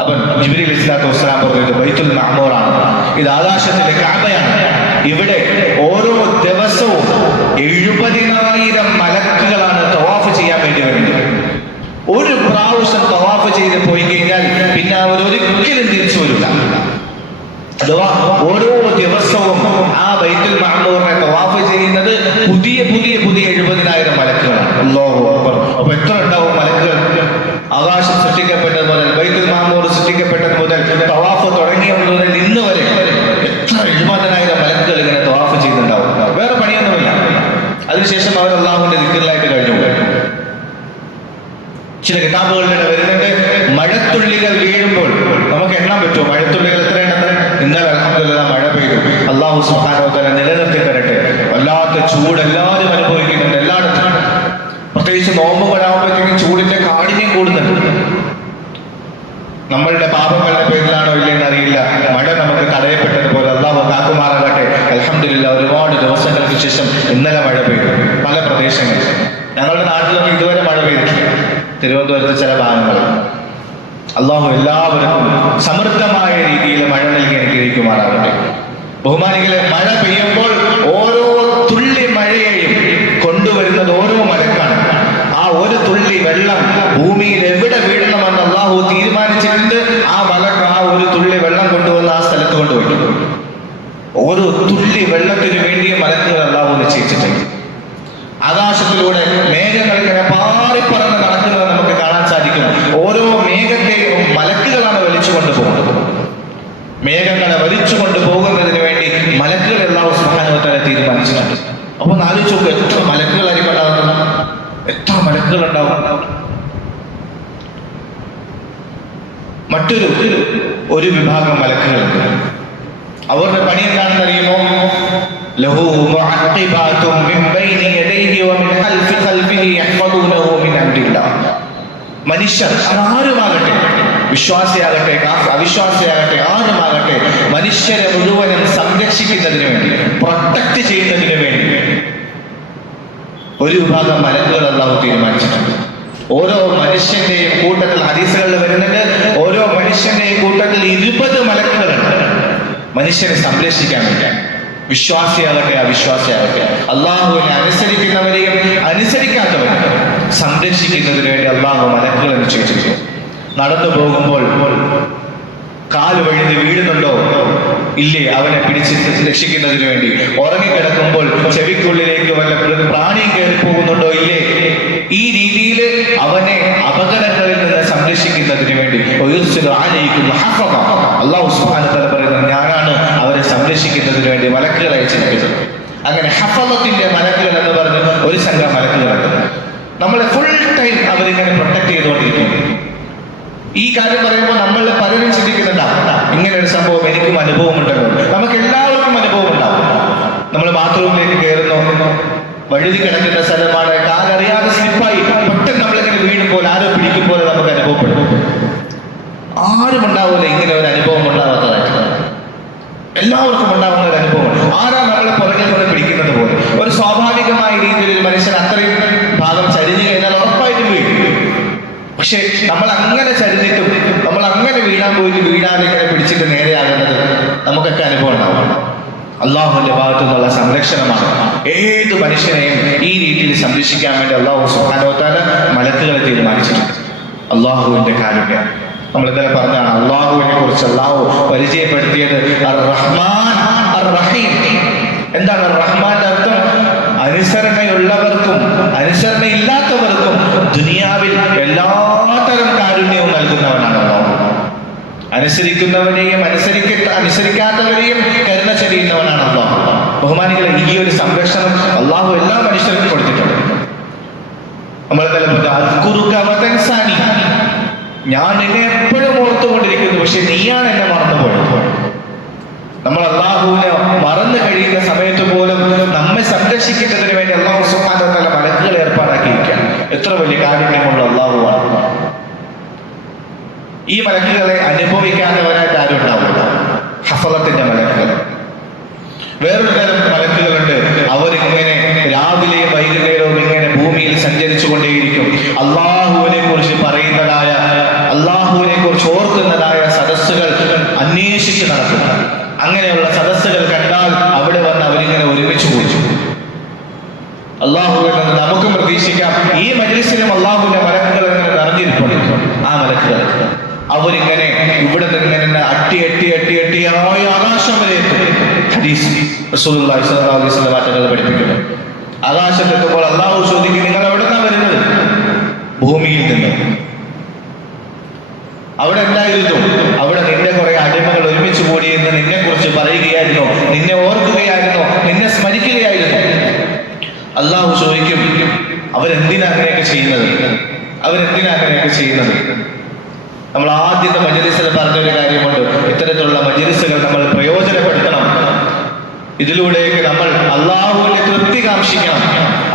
അപ്പൊ ജിബ്രീൽ ഇസ്ലാത്തു വസ്സലാം പറഞ്ഞത് ബൈത്തുൽ മഅ്മൂറാണ്, ഇത് ആകാശത്തിലെ കഅബയാണ്. ഇവിടെ ഓരോ ദിവസവും 70,000 മലക്കുകളാണ് തവാഫ് ചെയ്യാൻ വേണ്ടി വരുന്നത്. ഒരു പ്രാവശ്യം തവാഫ് ചെയ്ത് പോയി കഴിഞ്ഞാൽ പിന്നെ അവർ ഒരിക്കലും തിരിച്ചു വരില്ല. അഥവാ ഓരോ ദിവസവും ആ ബൈത്തുൽ മഅ്മൂറിനെ തവാഫ് ചെയ്യുന്നത് പുതിയ 70,000 മലക്കുകളാണ്. അല്ലാഹു അക്ബർ. അപ്പൊ എത്ര ഉണ്ടാവും മലക്കുകൾ? ആകാശം സൃഷ്ടിക്കപ്പെട്ടത് മുതൽ ബൈത്തുൽ മഅ്മൂർ സൃഷ്ടിക്കപ്പെട്ടത് മുതൽ തവാഫ് തുടങ്ങിയ മുതൽ ഇന്ന് വരെ എത്ര 70,000 മലക്കുകൾ ഇങ്ങനെ തവാഫ് ചെയ്തിട്ടുണ്ടാവും. വേറെ പണിയൊന്നുമില്ല. അതിനുശേഷം അവർ അല്ലാഹുവിന്റെ ദിക്റിലായിട്ട് കഴിഞ്ഞു. ചില കിതാബുകളിലൂടെ വരുന്നുണ്ട്, മഴത്തുള്ളികൾ വീഴുമ്പോൾ നമുക്ക് എണ്ണാൻ പറ്റുമോ മഴത്തുള്ളികൾ എത്രയാണെന്ന്? ഇന്നലെ അൽഹംദുലില്ലാഹ് മഴ പെയ്തു. അല്ലാഹു സുബ്ഹാനഹു വ തആല നിലനിർത്തി തരട്ടെ. വല്ലാത്ത ചൂട് എല്ലാവരും അനുഭവിക്കുന്നുണ്ട് എല്ലായിടത്തും. പ്രത്യേകിച്ച് നോമ്പുകളാകുമ്പോഴത്തേക്കും ചൂടിന്റെ കാഠിന്യം കൂടുന്നുണ്ട്. നമ്മളുടെ പാപങ്ങളുടെ പേരിലാണോ ഇല്ലെന്ന് അറിയില്ല, മഴ നമുക്ക് തടയപ്പെട്ടതുപോലെ അല്ലാഹു കാക്കുമാറാകട്ടെ. അൽഹംദുലില്ലാഹ് ഒരുപാട് ദിവസങ്ങൾക്ക് ശേഷം ഇന്നലെ മഴ പെയ്തു പല പ്രദേശങ്ങളിൽ. ഞങ്ങളുടെ നാട്ടിലൊന്നും ഇതുവരെ മഴ പെയ്തിട്ടില്ല, തിരുവനന്തപുരത്തെ ചില ഭാഗങ്ങളിൽ. അല്ലാഹു എല്ലാവർക്കും സമൃദ്ധമായ രീതിയിൽ മഴ നൽകി അനുഗ്രഹിക്കുമാറാകട്ടെ. ബഹുമാനികളെ, മഴ പെയ്യുമ്പോൾ ഓരോ തുള്ളി മഴയെയും കൊണ്ടുവരുന്നത് ഓരോ മലക്കാണ്. ആ ഒരു തുള്ളി വെള്ളം ഭൂമിയിൽ എവിടെ വീഴണമെന്ന് അല്ലാഹു തീരുമാനിച്ചിട്ടുണ്ട്. ആ മലക്ക് ആ ഒരു തുള്ളി വെള്ളം കൊണ്ടുവന്ന് ആ സ്ഥലത്ത് കൊണ്ടുപോയി. ഓരോ തുള്ളി വെള്ളത്തിന് വേണ്ടി മലക്കുകൾ അല്ലാഹു നിശ്ചയിച്ചിട്ടുണ്ട്. ആകാശത്തിലൂടെ മേഘങ്ങൾ ഇങ്ങനെ പാറിപ്പറന്ന് നടക്കുന്നത് നമുക്ക് കാണാൻ സാധിക്കും. ഓരോ മേഘത്തെയും മലക്കുകളാണ് വലിച്ചു കൊണ്ടുപോകുന്നത്. മേഘങ്ങൾ ദേഹങ്ങളെ വലിച്ചുകൊണ്ട് പോകുന്നതിന് വേണ്ടി മലക്കുകൾ അല്ലാഹു സുബ്ഹാനഹു വ തആല തീരുമാനിച്ചിട്ടുണ്ട്. അപ്പൊ ആലോചിച്ച് നോക്കുക, എത്ര മലക്കുകളായിരിക്കും ഉണ്ടാവുന്നത്, എത്ര മലക്കുകൾ ഉണ്ടാവും. മറ്റൊരു വിഭാഗം മലക്കുകളുണ്ട്. അവരുടെ പണി എന്താണെന്ന് അറിയുമോ? ലഹു മുഅഖിബാതും മിൻ ബൈനി യദൈഹി വമിൻ ഖൽഫിഹി യഹ്ഫദൂനഹു മിൻ അംരില്ലാഹ്. മനുഷ്യർ ആരുമാകട്ടെ, വിശ്വാസിയാകട്ടെ അവിശ്വാസിയാകട്ടെ ആരുമാകട്ടെ, മനുഷ്യരെ മുഴുവനും സംരക്ഷിക്കുന്നതിന് വേണ്ടി, പ്രൊട്ടക്ട് ചെയ്യുന്നതിന് വേണ്ടി ഒരു വിഭാഗം മലക്കുകൾ അല്ലാഹു തീരുമാനിച്ചിട്ടുണ്ട്. ഓരോ മനുഷ്യന്റെയും കൂട്ടത്തിൽ ഹദീസുകളിൽ വരുന്നുണ്ട്, ഓരോ മനുഷ്യന്റെയും കൂട്ടത്തിൽ 20 മലക്കുകളുണ്ട് മനുഷ്യനെ സംരക്ഷിക്കാൻ വേണ്ടി. വിശ്വാസിയാകട്ടെ അവിശ്വാസിയാകട്ടെ, അള്ളാഹുവിനെ അനുസരിക്കുന്നവരെയും അനുസരിക്കാത്തവരെയും സംരക്ഷിക്കുന്നതിന് വേണ്ടി അള്ളാഹു മലക്കുകളെ നിശ്ചയിച്ചിരിക്കുന്നു. നടന്നു പോകുമ്പോൾ കാല് വഴുതി വീഴുന്നുണ്ടോ ഇല്ലേ അവനെ പിടിച്ച് രക്ഷിക്കുന്നതിന് വേണ്ടി, ഉറങ്ങിക്കിടക്കുമ്പോൾ ചെവിക്കുള്ളിലേക്ക് വല്ല പ്രാണിയും കയറി പോകുന്നുണ്ടോ ഇല്ലേ, ഈ രീതിയിൽ അവനെ അപകടങ്ങളിൽ നിന്ന് സംരക്ഷിക്കുന്നതിന് വേണ്ടി അല്ലാഹു സുബ്ഹാനഹു വ തആല പറയുന്നത്, ഞാനാണ് അവരെ സംരക്ഷിക്കുന്നതിന് വേണ്ടി മലക്കുകളെ അയച്ചിരിക്കുന്നത്. അങ്ങനെ ഹഫളത്തിന്റെ മലക്കുകൾ എന്ന് പറഞ്ഞ് ഒരു സംഘം മലക്കുകളുണ്ട്. നമ്മളെ ഫുൾ ടൈം അവരിങ്ങനെ പ്രൊട്ടക്ട് ചെയ്തുകൊണ്ടിരിക്കുന്നു. ഈ കാര്യം പറയുമ്പോൾ നമ്മൾ പലരും ചിന്തിക്കുന്നുണ്ടാവും, ഇങ്ങനെ ഒരു സംഭവം എനിക്കും അനുഭവമുണ്ടല്ലോ. നമുക്ക് എല്ലാവർക്കും അനുഭവം ഉണ്ടാവും. നമ്മൾ ബാത്റൂമിലേക്ക് കയറുന്നു, വഴുതി കിടക്കുന്ന സ്ഥലമാണ്, കാലറിയാതെ സ്ലിപ്പായി പെട്ടെന്ന് നമ്മളിങ്ങനെ വീഴുമ്പോൾ ആരോ പിടിക്കും പോലെ നമുക്ക് അനുഭവപ്പെടും. ആരും ഉണ്ടാവില്ല ഇങ്ങനെ ഒരു അനുഭവം ഉണ്ടാവാത്തതായിട്ട്. എല്ലാവർക്കും ഉണ്ടാവുന്ന ഒരു അനുഭവം. ആരാ നമ്മളെ പുറകിൽ കൊണ്ട് പിടിക്കുന്നത് പോലെ. ഒരു സ്വാഭാവികമായ രീതിയിൽ ഒരു മനുഷ്യൻ അത്രയും ഭാഗം ചരിഞ്ഞു കഴിഞ്ഞാൽ ഉറപ്പായിട്ടും വീഴും. പക്ഷെ നമ്മൾ അങ്ങനെ ചരിഞ്ഞിട്ടും നമ്മൾ അങ്ങനെ വീഴാൻ പോയിട്ട് വീഴാതെ ഇങ്ങനെ പിടിച്ചിട്ട് നേരെയാകുന്നത് നമുക്കൊക്കെ അനുഭവം ഉണ്ടാവും. അള്ളാഹുവിന്റെ ഭാഗത്തു നിന്നുള്ള സംരക്ഷണമാണ്. ഏത് മനുഷ്യനെയും ഈ രീതിയിൽ സംരക്ഷിക്കാൻ വേണ്ടി അള്ളാഹു സുബ്ഹാനഹു വ തആല മലക്കുകളെ തീരുമാനിച്ചിട്ടുണ്ട്. അള്ളാഹുവിന്റെ കാരുണ്യം നമ്മൾ ഇന്നലെ പറഞ്ഞാണ്. അള്ളാഹുവിനെ കുറിച്ച് അള്ളാഹു പരിചയപ്പെടുത്തിയത് അർ-റഹ്മാൻ അർ-റഹീം. എന്താണ് റഹ്മാന്റെ അർത്ഥം? അനുസരണയുള്ളവർക്കും അനുസരണയില്ലാത്തവർക്കും ദുനിയാവിൽ എല്ലാതരം കാരുണ്യവും നൽകുന്നവനാണ് അള്ളാഹു. അനുസരിക്കുന്നവരെയും അനുസരിക്കാത്തവരെയും കരുണ ചൊരിയുന്നവനാണ് അള്ളാഹു. ബഹുമാനികളെ, ഈ ഒരു സംരക്ഷണം അള്ളാഹു എല്ലാ മനുഷ്യർക്കും കൊടുത്തിട്ടുണ്ട്. നമ്മൾ ഞാൻ നിന്നെ എപ്പോഴും ഓർത്തുകൊണ്ടിരിക്കുന്നു, പക്ഷെ നീയാണ് എന്നെ മറന്നുപോയത്. നമ്മൾ അള്ളാഹുവിനെ മറന്നു കഴിയുന്ന സമയത്ത് പോലും നമ്മെ സംരക്ഷിക്കുന്നതിന് വേണ്ടി അള്ളാഹു സുബ്ഹാനഹു വ തആല മലക്കുകൾ ഏർപ്പാടാക്കിയിരിക്കുകയാണ്. എത്ര വലിയ കാരുണ്യമുള്ള അള്ളാഹുവാണ്. ഈ മലക്കുകളെ അനുഭവിക്കാത്തവരായിട്ട് ആരും ഉണ്ടാവില്ല. ഹഫളത്തിന്റെ മലക്കുകൾ. വേറൊരു തരം മലക്കുകളുണ്ട്. അവരിങ്ങനെ രാവിലെയും വൈകുന്നേരവും ഇങ്ങനെ ഭൂമിയിൽ സഞ്ചരിച്ചു കൊണ്ടേയിരിക്കും. അള്ളാഹുവിനെ കുറിച്ച് പറയുന്നതായ, അള്ളാഹുവിനെ കുറിച്ച് ഓർക്കുന്നതായ സദസ്സുകൾ അന്വേഷിച്ച് നടക്കും. അങ്ങനെയുള്ള സദസ്സുകൾ കണ്ടാൽ അവിടെ വന്ന് അവരിങ്ങനെ ഒരുമിച്ച് കുറിച്ചു. അള്ളാഹുവിൽ നിന്ന് നമുക്കും പ്രതീക്ഷിക്കാം, ഈ മജ്‌ലിസിലും അള്ളാഹുവിന്റെ മലക്കുകൾ ഇങ്ങനെ നിറഞ്ഞിരിപ്പുണ്ട്. ആ മലക്കുകൾ അവരിങ്ങനെ ഇവിടെ നിന്ന് ഇങ്ങനെ അട്ടി ആകാശം വരെ എത്തും. ഹദീസ് റസൂലുള്ളാഹി സ്വല്ലല്ലാഹു അലൈഹി വസല്ലം തങ്ങൾ പഠിപ്പിക്കുന്നു. ആകാശത്തെത്തുമ്പോൾ അള്ളാഹു ചോദിക്കും, നിങ്ങൾ എവിടെന്നാ വരുന്നത്? ഭൂമിയിൽ നിന്ന്. അവിടെ എന്തായിരുന്നു? അവിടെ നിന്റെ കുറെ അടിമകൾ ഒരുമിച്ച് കൂടിയെന്ന് നിന്നെ കുറിച്ച് പറയുകയായിരുന്നു, നിന്നെ ഓർക്കുകയായിരുന്നു, നിന്നെ സ്മരിക്കുകയായിരുന്നു. അള്ളാഹു ചോദിക്കും, അവരെന്തിനാ അങ്ങനെയൊക്കെ ചെയ്യുന്നത്? അവരെന്തിനാ അങ്ങനെയൊക്കെ ചെയ്യുന്നത്? നമ്മൾ ആദ്യത്തെ മജ്‌ലിസിൽ പറഞ്ഞൊരു കാര്യമുണ്ട്. ഇത്തരത്തിലുള്ള മജ്‌ലിസുകൾ നമ്മൾ പ്രയോജനപ്പെടുത്തണം. ഇതിലൂടെയൊക്കെ നമ്മൾ അള്ളാഹുവിന്റെ തൃപ്തി കാംക്ഷിക്കണം.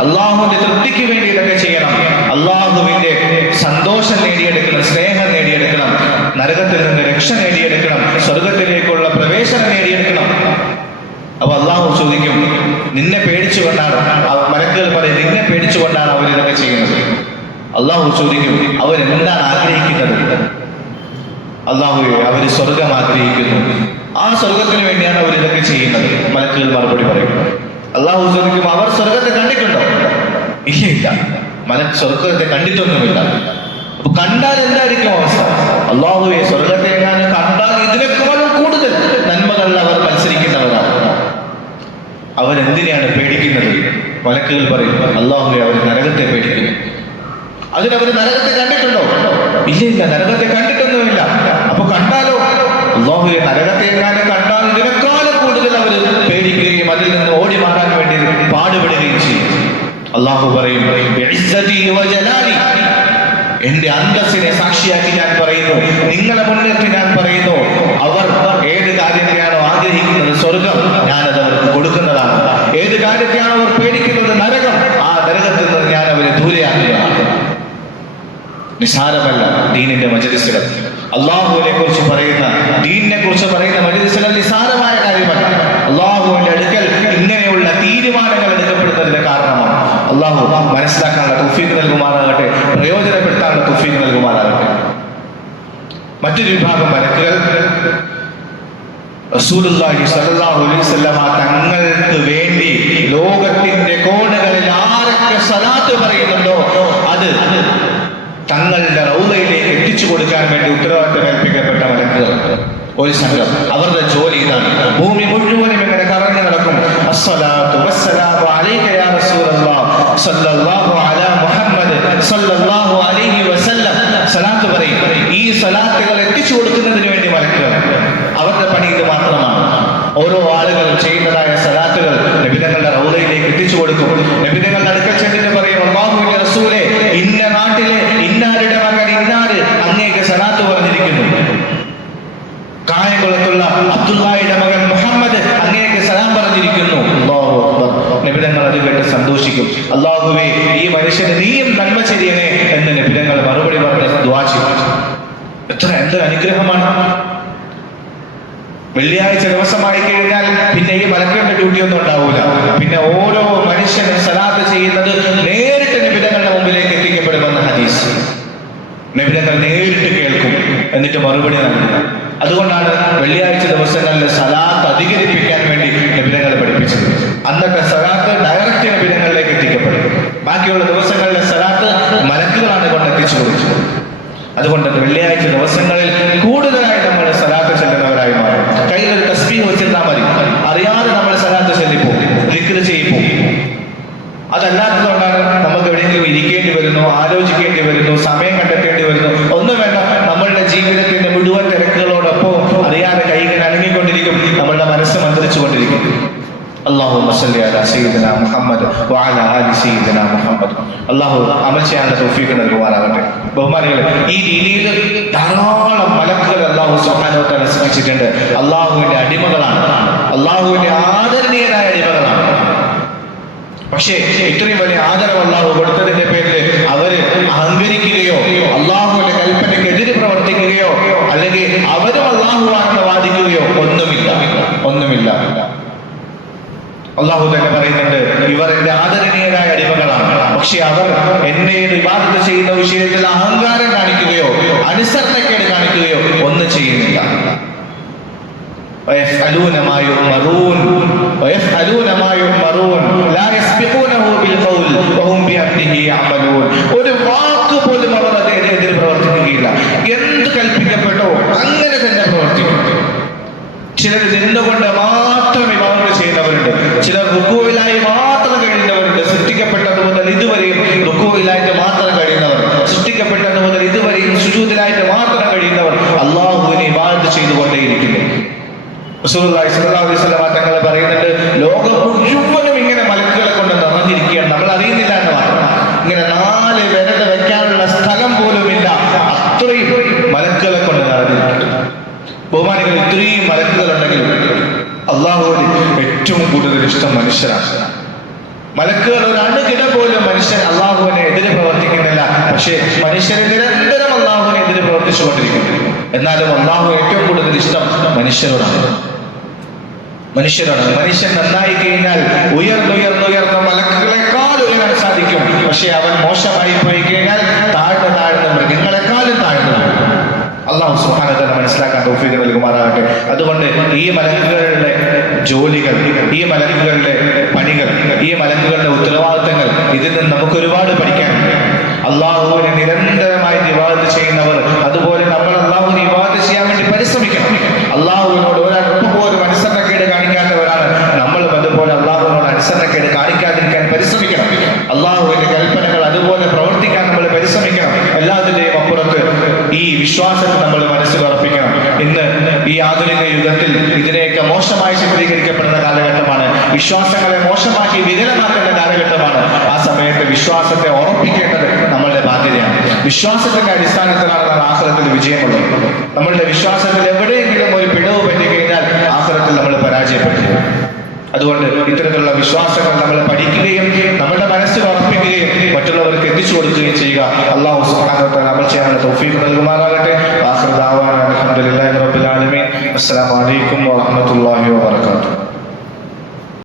അള്ളാഹുവിന്റെ തൃപ്തിക്ക് വേണ്ടി ഇതൊക്കെ ചെയ്യണം. അള്ളാഹുവിന്റെ സന്തോഷം നേടിയെടുക്കണം, സ്നേഹം നേടിയെടുക്കണം, നരകത്തിൽ നിന്ന് രക്ഷ നേടിയെടുക്കണം, സ്വർഗത്തിലേക്കുള്ള പ്രവേശനം നേടിയെടുക്കണം. അപ്പൊ അള്ളാഹു ചോദിക്കും, നിന്നെ പേടിച്ചുകൊണ്ടാണ്, മലക്കുകൾ പറയും, നിന്നെ പേടിച്ചുകൊണ്ടാണ് അവരിതൊക്കെ ചെയ്യുന്നത്. അള്ളാഹു ചോദിക്കും, അവരെന്താണ് ആഗ്രഹിക്കുന്നത്? അള്ളാഹുവേ, അവർ സ്വർഗം ആഗ്രഹിക്കുന്നു, ആ സ്വർഗത്തിന് വേണ്ടിയാണ് അവർ ഇതൊക്കെ ചെയ്യുന്നത്. മലക്കുകൾ മറുപടി പറയുന്നു. അള്ളാഹു ചോദിക്കും, അവർ സ്വർഗത്തെ കണ്ടിട്ടുണ്ടോ? ഇല്ല, സ്വർഗത്തെ കണ്ടിട്ടൊന്നുമില്ല. അപ്പൊ കണ്ടാൽ എന്തായിരിക്കും അവസ്ഥ? അള്ളാഹുവേ, സ്വർഗത്തെ എങ്ങാനും കണ്ടാൽ ഇതിനേക്കാളും കൂടുതൽ നന്മകളിൽ അവർ മത്സരിക്കുന്നവരാണ്. അവരെന്തിനെയാണ് പേടിക്കുന്നത്? മലക്കുകൾ പറയും, അള്ളാഹുവേ, അവർ നരകത്തെ പേടിക്കുന്നു. അതിനവർ നരകത്തെ കണ്ടിട്ടുണ്ടോ? ഇല്ല, നരകത്തെ കണ്ടിട്ടൊന്നുമില്ല. അപ്പൊ കണ്ടാലോ? അല്ലാഹുവേ നരകത്തെ എങ്ങാനും കണ്ടാൽ ഇതിനേക്കാളും കൂടുതൽ അവർ പേടിക്കുകയും അതിൽ നിന്ന് ഓടി മാറാൻ വേണ്ടി പാടുപെടുകയും ചെയ്യും. അല്ലാഹു പറയും, ബിഇസ്സതി വജലാലി, എന്റെ അന്തസ്സിനെ സാക്ഷിയാക്കി ഞാൻ പറയുന്നു, നിങ്ങളെ മുന്നിട്ട് ഞാൻ പറയുന്നു, അവർ ഏത് കാര്യത്തെയാണോ ആഗ്രഹിക്കുന്നത് സ്വർഗം, ഞാനത് അവർക്ക് കൊടുക്കുന്നതാണ്. ഏത് കാര്യത്തെയാണോ അവർ പേടിക്കുന്നത് നരകം, ആ നരകത്തിൽ നിന്ന് ഞാൻ അവരെ ദൂരെയാക്കുകയാണ്. നിസാരമല്ല ദീനിന്റെ മജ്‌ലിസുകൾ. അല്ലാഹുവിനെ കുറിച്ച് പറയുന്ന, ദീനിനെ കുറിച്ച് പറയുന്ന മജ്‌ലിസുകൾ നിസാരമായ കാര്യമല്ല. അല്ലാഹുവിന്റെ അടുക്കൽ ഇങ്ങനെയുള്ള തീരുമാനങ്ങൾ എടുക്കപ്പെടുന്നതിന്റെ കാരണമാണ്. അല്ലാഹു മനസ്സിലാക്കാനുള്ള തൗഫീഖ് നൽകുമാറാകട്ടെ, പ്രയോജനപ്പെടുത്താനുള്ള തൗഫീഖ് നൽകുമാറാകട്ടെ. മറ്റൊരു വിഭാഗം മലക്കുകൾ റസൂലുള്ളാഹി സ്വല്ലല്ലാഹു അലൈഹി വസല്ലമ തങ്ങൾക്ക് വേണ്ടി ലോകത്തിന്റെ കോണുകളിൽ ആരൊക്കെ സ്വലാത്ത് പറയുന്നുണ്ടോ അത് തങ്ങളുടെ റൗളയിലേക്ക് എത്തിച്ചു കൊടുക്കാൻ വേണ്ടി ഉത്തരവാദിത്തം ഏൽപ്പിക്കപ്പെട്ട മലക്കുകൾ ഒരു സംഘം. അവരുടെ ജോലി ഇതാണ്. ഭൂമി മുഴുവനും ഇങ്ങനെ കറങ്ങി നടക്കും. അസ്സലാത്തു വസ്സലാമു അലൈക യാ റസൂലല്ലാഹ് സല്ലല്ലാഹു അലാ മുഹമ്മദ് സല്ലല്ലാഹു അലൈഹി വസല്ലം. സലാത്ത് പറയും. ഈ സലാത്തുകൾ എത്തിച്ചു കൊടുക്കുന്നതിന് വേണ്ടി മലക്കുകൾ, അവരുടെ പണി ഇത് മാത്രമാണ്. ഓരോ ആളുകൾ ചെയ്യുന്നതായ സലാത്തുകൾ നബി തങ്ങളുടെ റൗളയിലേക്ക് എത്തിച്ചു കൊടുക്കും. നബി തങ്ങളുടെ അടുക്കൽ ചെന്നിട്ട് പറയും, അല്ലാഹുവിന്റെ റസൂലേ, ഇന്ന നാട്ടിലെ ഇന്നാരുടെ മകൻ ഇന്നാര് അങ്ങേക്ക് സലാത്ത് പറഞ്ഞിരിക്കുന്നു. കായംകുളത്തുള്ള അബ്ദുള്ളയുടെ മകൻ മുഹമ്മദ് അങ്ങേക്ക് സലാം പറഞ്ഞിരിക്കുന്നു. അല്ലാഹു അക്ബർ. നബി തങ്ങൾ അത് കേട്ട് സന്തോഷിക്കും. അല്ലാഹുവേ, ഈ മനുഷ്യന് നീയും നന്മ ചെയ്യണേ എന്ന് നബി തങ്ങൾ മറുപടി പറഞ്ഞ് ദുആ ചെയ്യും. എന്തൊരു അനുഗ്രഹമാണ്. വെള്ളിയാഴ്ച ദിവസമായി കഴിഞ്ഞാൽ പിന്നെ ഈ മലക്കുകളുടെ ഡ്യൂട്ടി ഒന്നും ഉണ്ടാവൂല. പിന്നെ ഓരോ മനുഷ്യനും സലാത്ത് ചെയ്യുന്നത് നേരിട്ട് നബി തങ്ങളുടെ മുമ്പിലേക്ക് എത്തിക്കപ്പെടുമെന്ന ഹദീസ്. നബി തങ്ങൾ നേരിട്ട് കേൾക്കും, എന്നിട്ട് മറുപടി നൽകും. അതുകൊണ്ടാണ് വെള്ളിയാഴ്ച ദിവസങ്ങളിൽ സലാത്ത് അധികരിപ്പിക്കാൻ വേണ്ടി നബി തങ്ങൾ പഠിപ്പിച്ചത്. അന്നത്തെ സലാത്ത് ഡയറക്റ്റ് നബി തങ്ങളിലേക്ക് എത്തിക്കപ്പെടും. ബാക്കിയുള്ള ദിവസങ്ങളിലെ സലാത്ത് മലക്കുകളാണ് കൊണ്ട് എത്തിച്ചു കൊടുത്തത്. അതുകൊണ്ട് വെള്ളിയാഴ്ച ദിവസങ്ങളിൽ കൂടുതലായി നമ്മൾ സലാത്ത് ചെല്ലുന്നവരായി മാറും. കയ്യിലൊരു തസ്ബീഹ് വെച്ചിരുന്നാൽ മതി. അറിയാതെ നമ്മൾ സലാത്ത് ചെല്ലിപ്പോകും, ദിക്ർ ചെയ്യിപ്പോകും. അതല്ലാത്തതുകൊണ്ടാണ് നമുക്ക് എവിടെയെങ്കിലും ഇരിക്കേണ്ടി വരുന്നു, ആലോചിക്കേണ്ടി വരുന്നു, സമയം കണ്ടെത്തേണ്ടി വരുന്നു. ഒന്നും വേണ്ട, നമ്മളുടെ ജീവിതത്തിന്റെ മുഴുവൻ തിരക്കുകളോടൊപ്പം അറിയാതെ കൈകൾ അനങ്ങിക്കൊണ്ടിരിക്കും, നമ്മളുടെ മനസ്സ് മന്ത്രിച്ചുകൊണ്ടിരിക്കും. അല്ലാഹുമ്മ സ്വല്ലി അലാ സയ്യിദിനാ മുഹമ്മദ് വഅലാ ആലി സയ്യിദിനാ മുഹമ്മദ്. അല്ലാഹു അമൽ ചെയ്യാനുള്ള തൗഫീഖ് നൽകുമാറാകട്ടെ. ബഹുമാനികളെ, ഈ രീതിയിൽ ധാരാളം മലക്കുകൾ അല്ലാഹു സുബ്ഹാനഹു വ തആല സൃഷ്ടിച്ചിട്ടുണ്ട്. അല്ലാഹുവിന്റെ അടിമകളാണ്, അല്ലാഹുവിന്റെ ആദരണീയരായ അടിമകളാണ്. പക്ഷേ ഇത്രയും വലിയ ആദരവ് അല്ലാഹു കൊടുത്തതിന്റെ പേരിൽ അവര് അഹങ്കരിക്കുകയോ അല്ലാഹുവിന്റെ കൽപ്പനയ്ക്ക് എതിര് പ്രവർത്തിക്കുകയോ അല്ലെങ്കിൽ അവരും അല്ലാഹുവാണെന്ന് വാദിക്കുകയോ ഒന്നുമില്ല. അല്ലാഹു തന്നെ പറയുന്നുണ്ട്, ഇവർ എന്റെ ആദരണീയരായ അടിമകളാണ്. പക്ഷെ അവർ എന്നെ ഇബാദത്ത് ചെയ്യുന്ന വിഷയത്തിൽ അഹങ്കാരം കാണിക്കുകയോ അനുസരണക്കേട് കാണിക്കുകയോ ഒന്നും ചെയ്യുന്നില്ല. ويفعلون ما يؤمرون لا يسبقونه بالقول وهم بأمره يعملون. ഒരു വാക്ക് പോലും അവർ അതിനെതിരെ പ്രവർത്തിക്കുകയില്ല. എന്ത് കൽപ്പിക്കപ്പെട്ടോ അങ്ങനെ തന്നെ പ്രവർത്തിക്കും. ചിലർ നിന്നുകൊണ്ട് മാത്രം ഇബാദത്ത് ചെയ്യുന്നവരുണ്ട്, ചിലർ റുക്കൂഇലായി മാത്രം കഴിയുന്നവരുണ്ട്. സൃഷ്ടിക്കപ്പെട്ടത് മുതൽ ഇതുവരെയും റുക്കൂഇലായിട്ട് മാത്രം കഴിയുന്നവർ, സൃഷ്ടിക്കപ്പെട്ടത് മുതൽ ഇതുവരെയും സുജൂദിലായിട്ട് മാത്രം കഴിയുന്നവർ അല്ലാഹുവിനെ ഇബാദത്ത് ചെയ്തുകൊണ്ടേയിരിക്കുന്നു. റസൂലുള്ളാഹി സ്വല്ലല്ലാഹു അലൈഹി വസല്ലം തങ്ങൾ പറയുന്നുണ്ട്, ലോകം മുഴുവനും ഇങ്ങനെ മലക്കുകളെ കൊണ്ട് നിറഞ്ഞിരിക്കുകയാണ്, നമ്മൾ അറിയുന്നില്ല എന്ന് മാത്രം. ഇങ്ങനെ 4 വിരൽ വെക്കാനുള്ള സ്ഥലം പോലുമില്ല, അത്രയും മലക്കുകളെ കൊണ്ട് നിറഞ്ഞിരിക്കുന്നു. ബഹുമാനികൾ, ഇത്രയും മലക്കുകൾ ഉണ്ടെങ്കിലും അല്ലാഹുവിന് ഏറ്റവും കൂടുതൽ ഇഷ്ടം മനുഷ്യരാണ്. മലക്കുകൾ ഒരു അണുകിട പോലും മനുഷ്യൻ അല്ലാഹുവിനെ എതിരെ പ്രവർത്തിക്കുന്നില്ല. പക്ഷേ മനുഷ്യരെ നിരന്തരം അല്ലാഹുവിനെ എതിരെ പ്രവർത്തിച്ചുകൊണ്ടിരിക്കുന്നു. എന്നാലും അല്ലാഹു ഏറ്റവും കൂടുതൽ ഇഷ്ടം മനുഷ്യരോടാണ്. മനുഷ്യൻ നന്നായി കഴിഞ്ഞാൽ ഉയർന്നുയർന്ന മലക്കുകളെക്കാൾ ഉയരാൻ സാധിക്കും. പക്ഷെ അവൻ മോശമായി പോയി കഴിഞ്ഞാൽ താഴ്ന്ന മൃഗങ്ങളെക്കാളും താഴ്ന്നു. അല്ലാഹു സുബ്ഹാനഹു വ തആല മനസ്സിലാക്കാൻ തൗഫീഖ് നൽകുമാറാകട്ടെ. അതുകൊണ്ട് ഈ മലക്കുകളുടെ ജോലികൾ, ഈ മലക്കുകളുടെ പണികൾ, ഈ മലക്കുകളുടെ ഉത്തരവാദിത്തങ്ങൾ, ഇതിൽ നിന്ന് നമുക്ക് ഒരുപാട് പഠിക്കാനുണ്ട്. അല്ലാഹുവിനെ നിരന്തരമായി ഇബാദത്ത് ചെയ്യുന്നവർ, അതുപോലെ നമ്മൾ അല്ലാഹുവിനെ ഇബാദത്ത് ചെയ്യാൻ വേണ്ടി പരിശ്രമിക്കണം. അല്ലാഹുവിനോട് ഒരല്പം പോലും അനുസരണക്കേട് കാണിക്കാത്തവരാണ് നമ്മളും. അതുപോലെ അല്ലാഹുവിനോട് അനുസരണക്കേട് കാണിക്കാതിരിക്കാൻ പരിശ്രമിക്കണം. അല്ലാഹുവിന്റെ കൽപ്പനകൾ അതുപോലെ പ്രവർത്തിക്കാൻ നമ്മൾ പരിശ്രമിക്കണം. എല്ലാത്തിന്റെയും അപ്പുറത്ത് ഈ വിശ്വാസത്തെ നമ്മൾ മനസ്സിൽ ഉറപ്പിക്കണം. ഇന്ന് ഈ മോശമായി ചിത്രീകരിക്കപ്പെടുന്ന കാലഘട്ടമാണ്. വിശ്വാസങ്ങളെ മോശമാക്കി വികലമാക്കേണ്ട കാലഘട്ടമാണ്. ആ സമയത്ത് വിശ്വാസത്തെ ഉറപ്പിക്കേണ്ടത് നമ്മളുടെ ബാധ്യതയാണ്. വിശ്വാസത്തിന്റെ അടിസ്ഥാനത്തിലാണ് നാം ആഖിറത്തിൽ വിജയമുള്ളത്. നമ്മളുടെ വിശ്വാസത്തിൽ എവിടെയെങ്കിലും ഒരു പിഴവ് പറ്റിക്കഴിഞ്ഞാൽ ആഖിറത്തിൽ നമ്മൾ പരാജയപ്പെട്ടു. അതുകൊണ്ട് ഇത്തരത്തിലുള്ള വിശ്വാസങ്ങൾ നമ്മൾ പഠിക്കുകയും നമ്മുടെ മനസ്സിൽ ഉറപ്പിക്കുകയും മറ്റുള്ളവർക്ക് എത്തിച്ചു കൊടുക്കുകയും ചെയ്യുക. അല്ലാഹു സുബ്ഹാനഹു വ തആല നമ്മൾ ചെയ്യാനുള്ള തൗഫീഖ് നൽകുമാറാകട്ടെ. ആഖിറു ദഅവാന അൽഹംദുലില്ലാഹി റബ്ബിൽ ആലമീൻ. അസ്സലാമു അലൈക്കും വറഹ്മത്തുള്ളാഹി വബറകാതുഹു.